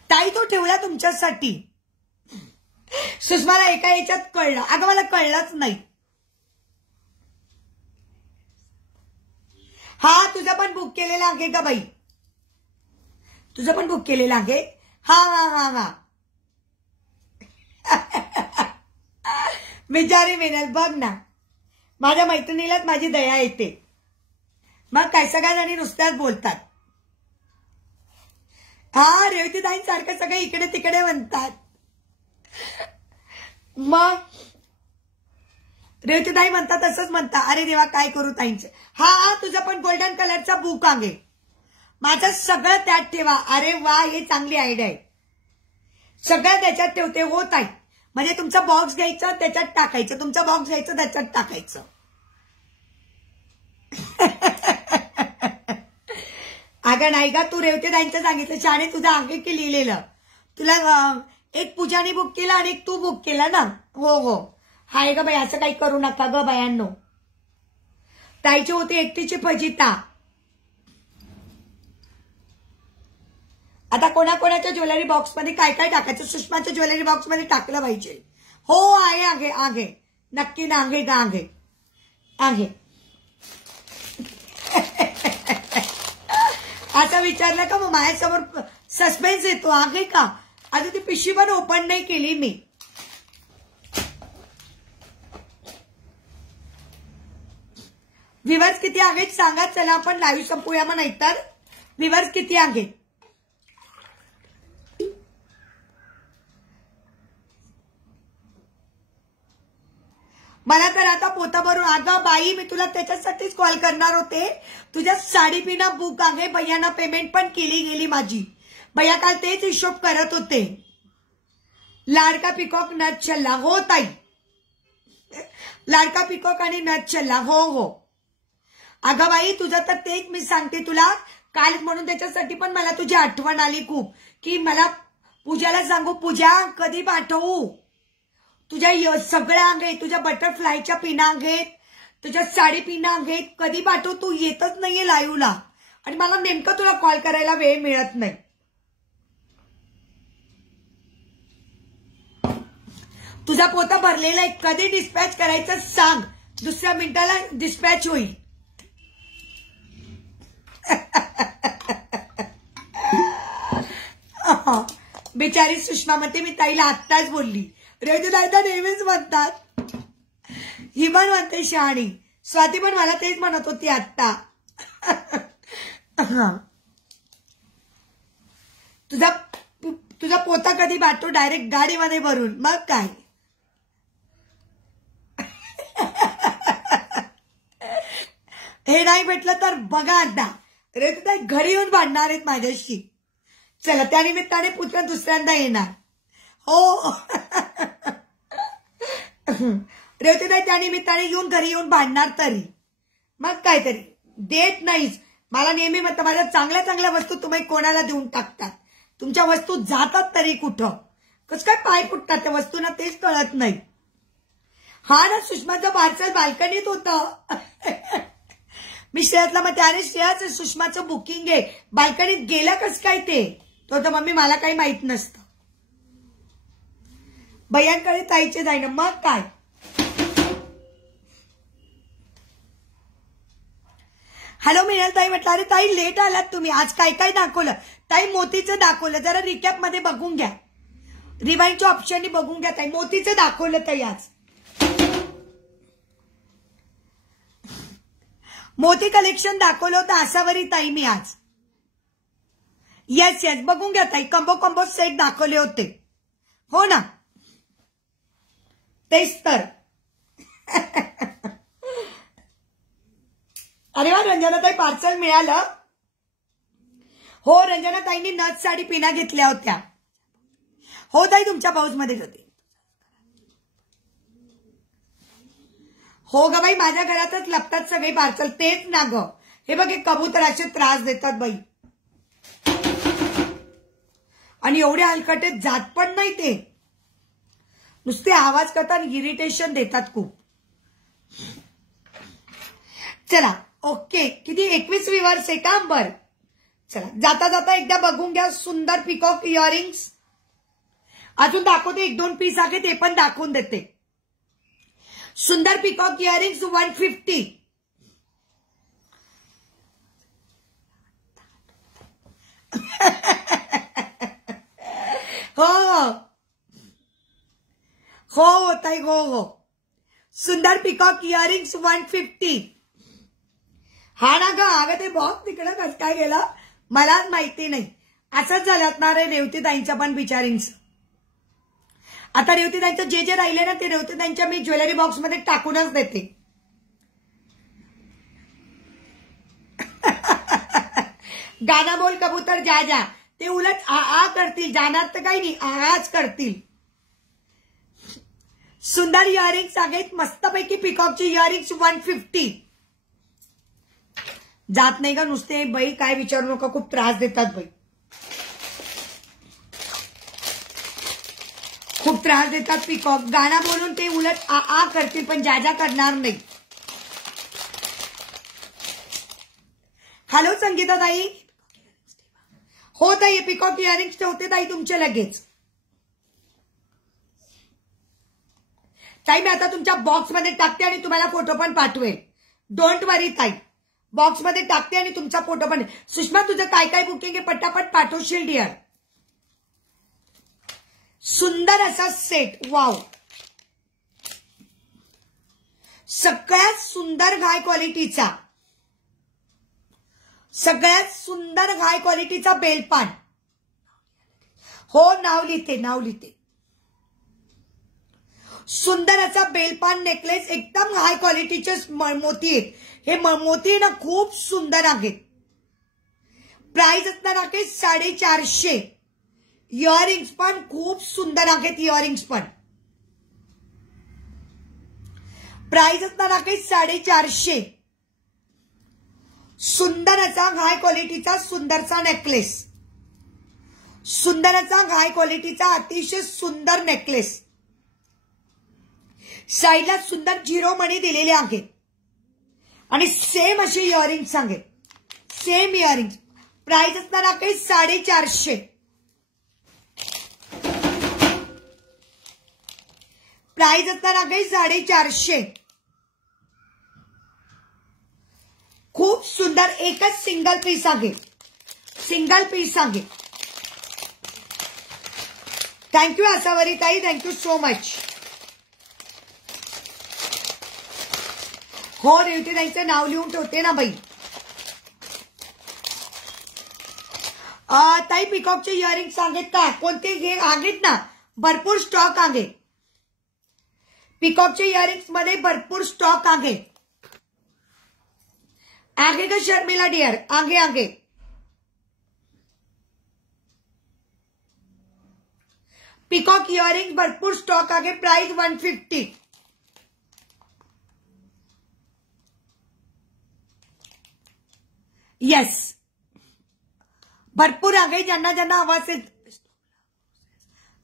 ताई तो ठेवला तुमच्यासाठी. सुषमाला एका याच्यात कळलं. अगं मला कळलंच नाही. हा तुझं पण बुक केलेलं आहे का बाई. तुझं पण बुक केलेलं आहे. हा बिचारी मेनल बघ ना. माझ्या मैत्रिणीलाच माझी दया येते. मग काय सगळ्या जणी नुसत्याच बोलतात. हा रेवतीताईंसारखं सगळे इकडे तिकडे म्हणतात. मग रेवतीताई म्हणतात तसंच म्हणता. अरे देवा काय करू ताईंचे. हा तुझं पण गोल्डन कलरचा बुक आहे. माझं सगळं त्यात ठेवा. अरे वा हे चांगली आयडिया आहे. सगळं त्याच्यात ठेवते हो ताई. म्हणजे तुमचा बॉक्स घ्यायचं त्याच्यात टाकायचं. तुमचा बॉक्स घ्यायचं त्याच्यात टाकायचं. अगं नाही का तू रेवतीताईंचं सांगितलं शाणे तुझं आहे की लिहिलेलं. तुला एक पूजाने बुक केला आणि एक तू बुक केला ना. हो हाय ग बाई असं काही करू नका ग बायांनो. ताईची होती एकटीची फजिता. आता कोणाकोणाच्या ज्वेलरी बॉक्स मध्ये काय काय टाकायचं. सुषमाच्या ज्वेलरी बॉक्स मध्ये टाकलं पाहिजे. हो आहे नक्की ना आहे. आता विचारलं का मग माझ्यासमोर सस्पेन्स येतो. आहे का. आता ती पिशवी पण ओपन नाही केली मी. व्ह्यूअर्स किती आहेत सांगा. चला आपण लाईव्ह संपूया मग. नाहीतर व्ह्यूअर्स किती आहेत. मला तर आता पोता भरून. अगं बाई मी तुला त्याच्यासाठीच कॉल करणार होते. तुझ्या साडी पिना बुक आहे. भैयाना पेमेंट पण केली गेली माझी. भैया काल तेच हिशोब करत होते. लाडका पिकॉक नथ छल्ला. हो ताई लाडका पिकॉक आणि नथ छल्ला. हो अगं बाई तुझं तर तेच मी सांगते तुला. काल म्हणून त्याच्यासाठी पण मला तुझी आठवण आली खूप. की मला पूजाला सांगू पूजा कधी पाठवू. तुझ्या सगळ्या आहेत. तुझ्या बटरफ्लायच्या पिना आहेत. तुझ्या साडी पिना आहेत. कधी पाठवू. तू येतच नाहीये लाईव्हला. आणि मला नेमकं तुला कॉल करायला वेळ मिळत नाही. तुझा पोता भरलेला आहे. कधी डिस्पॅच करायचं सांग. दुसऱ्या मिनिटाला डिस्पॅच होईल. बिचारी सुषमा म्हणते मी ताईला आत्ताच बोलली. रेवतीताई तर नेहमीच म्हणतात. ही पण म्हणते शहाणी. स्वाती पण मला तेच म्हणत होती आत्ता. तुझा पोता कधी बाटतो डायरेक्ट गाडीमध्ये भरून. मग काय. हे नाही भेटलं तर बघा आता रेवतीताई घरी येऊन भांडणार आहेत माझ्याशी. चला त्यानिमित्ताने पुत्र दुसऱ्यांदा येणार. हो रेवतीताई त्यानिमित्ताने घरी येऊन भांडणार तरी. मग काहीतरी देत नाहीच. मला नेहमी म्हणतं माझ्या चांगल्या चांगल्या वस्तू तुम्ही कोणाला देऊन टाकतात. तुमच्या वस्तू जातात तरी कुठं. कसं काय पाय फुटतात त्या वस्तूंना तेच कळत नाही. हा ना सुषमाचं पार्सल बाल्कनीत होतं. मी श्रेयातला मग त्याने श्रेयाचं सुषमाचं बुकिंग आहे. बाल्कनीत गेलं कसं काय ते. तो तर मम्मी मला काही माहित नसतं. भैयांकडे ताईचे जाईन. मग काय. हॅलो मिनल ताई, म्हटलं अरे ताई लेट आलात तुम्ही, आज काय काय दाखवलं ताई? मोतीचं दाखवलं, जरा रिकॅप मध्ये बघून घ्या, रिवाइंडच्या ऑप्शननी बघून घ्या ताई. मोतीचं दाखवलं ताई आज, मोती कलेक्शन दाखवलं होतं आसावरी ताई मी आज. येस येस, बघून घ्या ताई, कंबो सेट दाखवले होते. हो ना, तेच तर. अरे वा, रंजनाताई पार्सल मिळालं. हो, रंजनाताईंनी नथ साडी पिना घेतल्या होत्या. हो ताई, तुमच्या पाऊस मध्ये होते. हो ग बाई, माझ्या घरातच लपतात सगळे पार्सल. तेच ना ग, हे बघ, कबुतराचे त्रास देतात बाई, आणि एवढे हलकटेत जात पण नाही ते, नुसते आवाज करतात, इरिटेशन देतात खूप. चला ओके, किती 21 व्ह्यूअर्स आहे का? बर, चला जाता जाता एकदा बघून घ्या सुंदर पिकॉक इयरिंग्स. अजून दाखवते, 1-2 पीस आहे ते पण दाखवून देते. सुंदर पिकॉक इयरिंग्स 150. हो हो ताई, हो. सुंदर पिकॉक इयरिंग्स 150. हा ना ग, अगं ते बॉक्स तिकडं कसं काय गेला मलाच माहिती नाही. असंच झालं ना रे रेवतीताईंच्या पण बिचारींच. आता रेवतीताईंचं जे जे राहिले ना ते रेवतीताईंच्या मी ज्वेलरी बॉक्स मध्ये टाकूनच देते. गाना बोल कबूतर जा जा, ते उलट आ करतील, जाणार तर काही नाही, आच करतील. सुंदर इयरिंग्स आहेत मस्तपैकी, पिकॉकची इयरिंग्स 150. जात नाही का नुसते बाई, काय विचारू नका, खूप त्रास देतात बाई, खूप त्रास देतात पिकॉक. गाणं बोलून ते उलट आ करतील, पण जा करणार नाही. हॅलो संगीता ताई. हो ताई, पिकॉक इयरिंग्स ठेवते ताई तुमचे लगेच. ताई मी आता तुमच्या बॉक्स मध्ये टाकते आणि तुम्हाला फोटो पण पाठवेल. डोंट वरी ताई, बॉक्स मध्ये टाकते आणि तुमचा फोटो पण. सुषमा, तुझं काय काय बुकिंग आहे पटापट पाठवशील डिअर. सुंदर असा सेट, वाव, सगळ्यात सुंदर हाय क्वालिटीचा, सगळ्यात सुंदर हाय क्वालिटीचा बेलपान. हो, नाव लिहिते. सुंदर असा बेलपान नेकलेस, एकदम हाय क्वालिटीचे मोती आहेत. हे मोती ना खूप सुंदर आहेत. प्राइस असणार आहे 450. इयरिंग्स पण खूप सुंदर आहेत, इयरिंग्स पण प्राइस असणार आहे 450. सुंदर असा हाय क्वालिटीचा सुंदरचा नेकलेस, सुंदर असा हाय क्वालिटीचा अतिशय सुंदर नेकलेस. साईडला सुंदर झिरो मणी दिलेले आहेत आणि सेम असे इयरिंग्स आहेत, सेम इयरिंग्स. प्राइस असणार आहे 450. प्राइस असणार आहे 450. खूप सुंदर, एकच सिंगल पीस आहे, सिंगल पीस आहे. थँक्यू आसावरी ताई, थँक्यू सो मच. हो, रेवती ताईचं नाव लिहून ठेवते ना बाई. ताई पिकॉकचे इयरिंग्स आहेत का? कोणते? हे आहेत ना, भरपूर स्टॉक आहे. पिकॉकचे इयरिंग्स मध्ये भरपूर स्टॉक आहे. आगे का शर्मिला डियर? आगे. पिकॉक इयरिंग्स भरपूर स्टॉक आहे. प्राइस 150. येस, भरपूर आहे. ज्यांना ज्यांना हवा असेल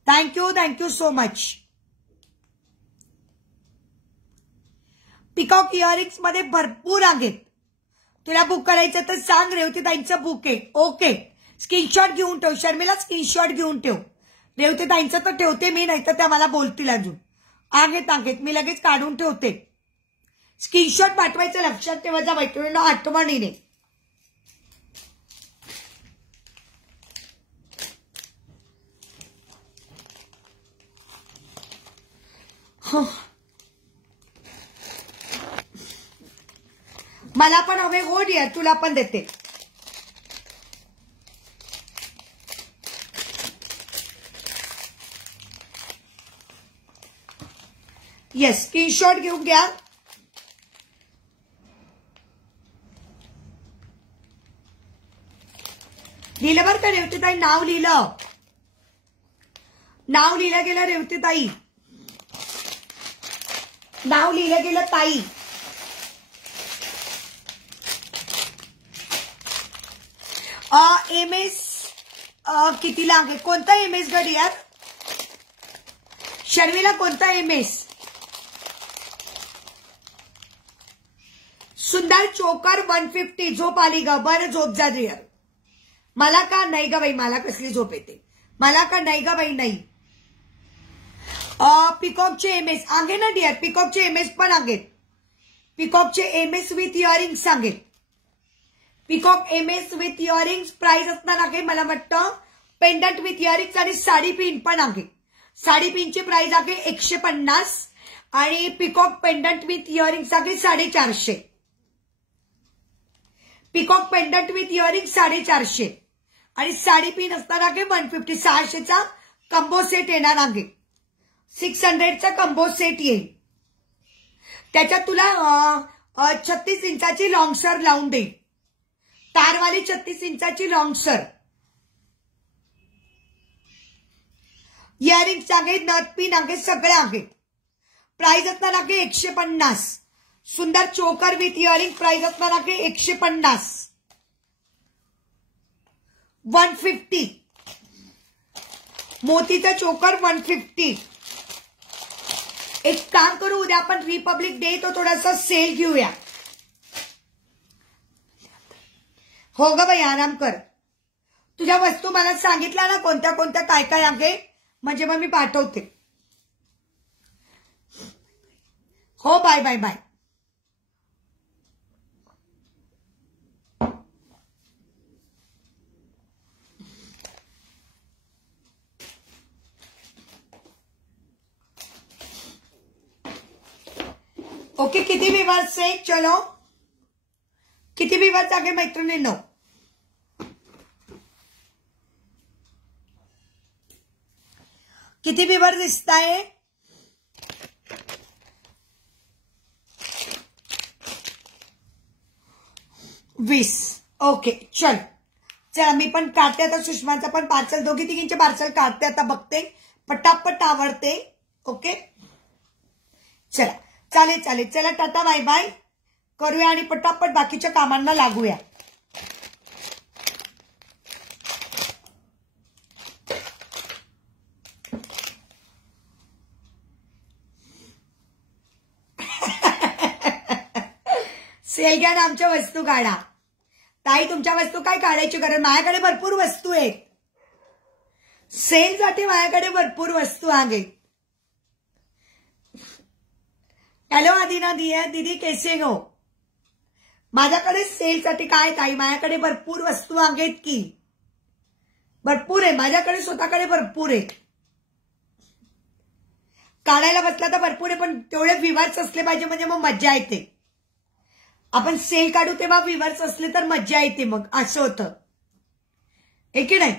thank you so much. Peacock earrings मध्ये भरपूर आहेत. तुला बुक करायचं तर सांग, रेवतीताईंचं बुक आहे. ओके, स्क्रीनशॉट घेऊन ठेव शर्मिला, स्क्रीनशॉट घेऊन ठेव. रेवतीताईंचं तर ठेवते मी, नाही तर त्या मला बोलतील अजून. आहेत, मी लगेच काढून ठेवते. स्क्रीनशॉट पाठवायचं लक्षात ठेवायचा मैत्रिणींना, आठवणीने. मला पण हवे हो डिअर, तुला पण देते. येस, स्क्रीनशॉट घेऊन घ्या. लिहिलं बरं का रेवतीताई, नाव लिहिलं, नाव लिहिलं गेलं रेवतीताई, नाव लिहिलं गेलं ताई. MS कितीला आहे? कोणता MS गड यार? शर्मिला कोणता MS? सुंदर चोकर 150. झोप आली ग? बरं झोप जा डिअर. मला का नाही ग बाई, मला कसली झोप येते, मला का नाही ग बाई, नाही. पिकॉकचे MS आहे ना डिअर, पिकॉकचे MS पण आहेत. पिकॉकचे MS विथ इयरिंग सांगेल. Peacock MS with earrings price असणार आहे मला वाटतं. पेंडंट विथ इयरिंग्स आणि साडी पिन पण आहे. साडी पिनची प्राइस आहे 150 आणि पिकॉक पेंडंट विथ इयरिंग्स आहे 450. पिकॉक पेंडंट विथ इयरिंग 450 आणि साडी पिन असणार आहे 150. 600चा कंबो सेट येणार आहे. 600चा कंबो सेट येईल. त्याच्यात तुला 36 इंचाची लॉंगसर लावून देईल. तारवाली 36 इंचाची लॉंगसर. इयरिंग्स आहे, नथ पिन आहे, सगळे आहे. प्राइस असणार आहे 150. सुंदर चोकर विथ इयरिंग प्राइस असणार आहे 150. 150. मोतीचा चोकर 150. एक काम करू, उद्या आपण रिपब्लिक डे तो थोडासा सेल घेऊया. हो ग बाई, आराम कर. तुझ्या वस्तू मला सांगितल्या ना कोणत्या कोणत्या काय काय आहे, म्हणजे मग मी पाठवते. हो, बाय बाय बाय. ओके, किती विवर्स आहे? चलो, किती विवर्स आहे मैत्रिणींनो? किती विवर्स दिसताय? वीस. ओके, चल चला, मी पण काढते आता सुषमाचं पण पार्सल. दोघी तिघींचे पार्सल काढते आता, बघते पटापट आवडते. ओके, चला, चालेल चालेल. चला, टाटा बाय बाय करूया आणि पटापट बाकीच्या कामांना लागूया. सेल घ्या ना, आमच्या वस्तू काढा. ताई, तुमच्या वस्तू काय काढायची गरज? माझ्याकडे भरपूर वस्तू आहेत. सेलसाठी माझ्याकडे भरपूर वस्तू आहेत. हॅलो आदिना दीदी, कैसे हो? माझ्याकडे सेलसाठी काय ताई, माझ्याकडे भरपूर वस्तू आहेत की, भरपूर आहे माझ्याकडे, स्वतःकडे भरपूर आहे. काढायला बसला तर भरपूर आहे, पण तेवढे विवर्स असले पाहिजे म्हणजे मग मज्जा येते. आपण सेल काढू तेव्हा विवर्स असले तर मज्जा येते, मग असं होतं, हे की नाही?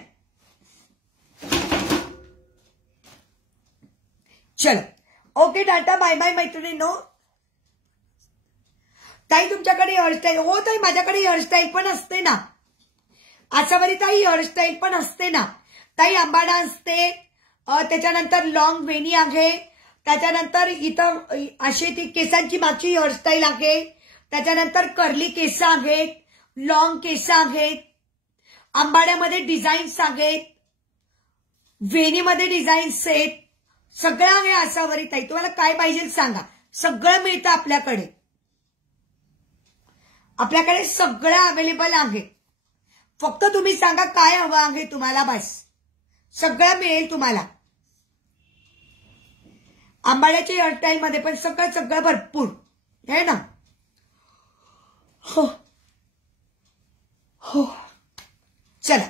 चल, ओके, टाटा बाय बाय मैत्रिणींनो. ताई, तुमच्याकडे हेअरस्टाईल? हो ताई, माझ्याकडे हेअरस्टाईल पण असते ना. आसावरी ताई, हेअरस्टाईल पण असते ना ताई. आंबाडा असते, त्याच्यानंतर लॉंग वेणी आहे, त्याच्यानंतर इथं अशी ती केसांची मागची हेअरस्टाईल आहे, त्याच्यानंतर कर्ली केस आहेत, लॉंग केस आहेत, आंबाड्यामध्ये डिझाईन्स आहेत, वेणीमध्ये डिझाईन्स आहेत, सगळं आहे आसावरी ताई. तुम्हाला काय पाहिजे सांगा, सगळं मिळतं आपल्याकडे. आपल्याकडे सगळं अवेलेबल आहे. फक्त तुम्ही सांगा काय हवं आहे तुम्हाला, बस सगळं मिळेल तुम्हाला. आंबाड्याच्या हेअरस्टाईल मध्ये पण सगळं सगळं भरपूर आहे ना. हो हो, चला,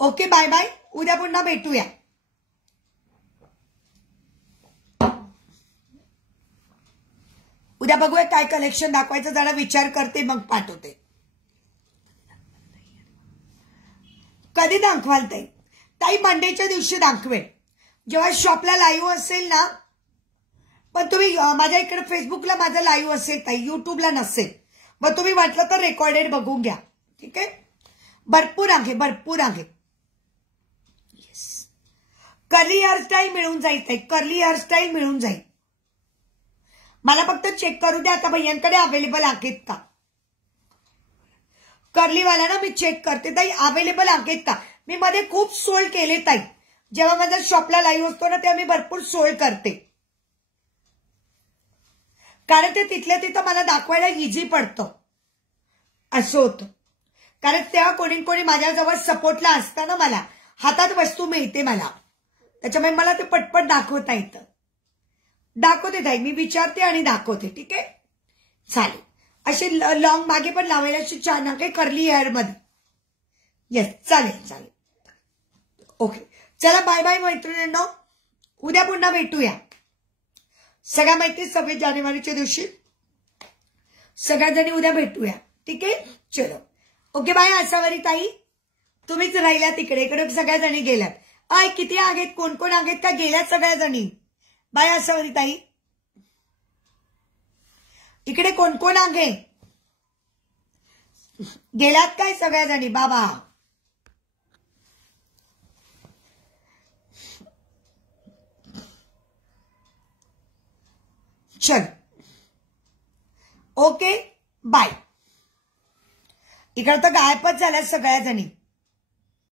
ओके, बाय बाय. उद्या पुन्हा भेटूया. उद्या बघूया काय कलेक्शन दाखवायचं, जरा विचार करते मग पाठवते. कधी दाखवाल ताई? ताई मंडेच्या दिवशी दाखवेल, जेव्हा शॉपला लाईव्ह असेल ना. पण तुम्ही माझ्या इकडे फेसबुकला माझं लाईव्ह असेल ताई, युट्यूबला नसेल. मग तुम्ही म्हटलं तर रेकॉर्डेड बघून घ्या. ठीक आहे. भरपूर आहे, भरपूर आहे. येस. कर्ली हेअरस्टाईल मिळून जाईल ताई, कर्ली हेअरस्टाईल मिळून जाईल. मला फक्त चेक करू द्या आता भैयांकडे अवेलेबल आहेत का. कर्लीवाला ना मी चेक करते ताई, अवेलेबल आहेत का. मी मध्ये खूप सोल्ड केले ताई, जेव्हा माझा शॉपला लाईव्ह असतो ना तेव्हा मी भरपूर सोल्ड करते, कारण ते तिथल्या तिथं मला दाखवायला इझी पडतं. असं होतं, कारण तेव्हा कोणी कोणी माझ्याजवळ सपोर्टला असताना मला हातात वस्तू मिळते मला, त्याच्यामुळे मला ते पटपट दाखवता येतं. दाखवते ताई, मी विचारते आणि दाखवते. ठीक आहे, चालेल. असे लॉंग मागे पण लावायला अशी छान काही कर्ली हेअर मध्ये. येस, चालेल चालेल. ओके, चला बाय बाय मैत्रिणींनो, उद्या पुन्हा भेटूया. सगळ्या माहिती 26 जानेवारीच्या दिवशी सगळ्याजणी उद्या भेटूया. ठीक आहे, चलो ओके बाय. आसावरी ताई तुम्हीच राहिल्या तिकडे, इकडे सगळ्या जणी गेल्यात. आय किती आहेत, कोण कोण आहेत का गेल्यात सगळ्या जणी. बाय आसावरी ताई, इकडे कोण कोण आहे, गेल्यात काय सगळ्या जणी बाबा. चल ओके बाय. इकडे तर गायबच झाल्या सगळ्या जणी.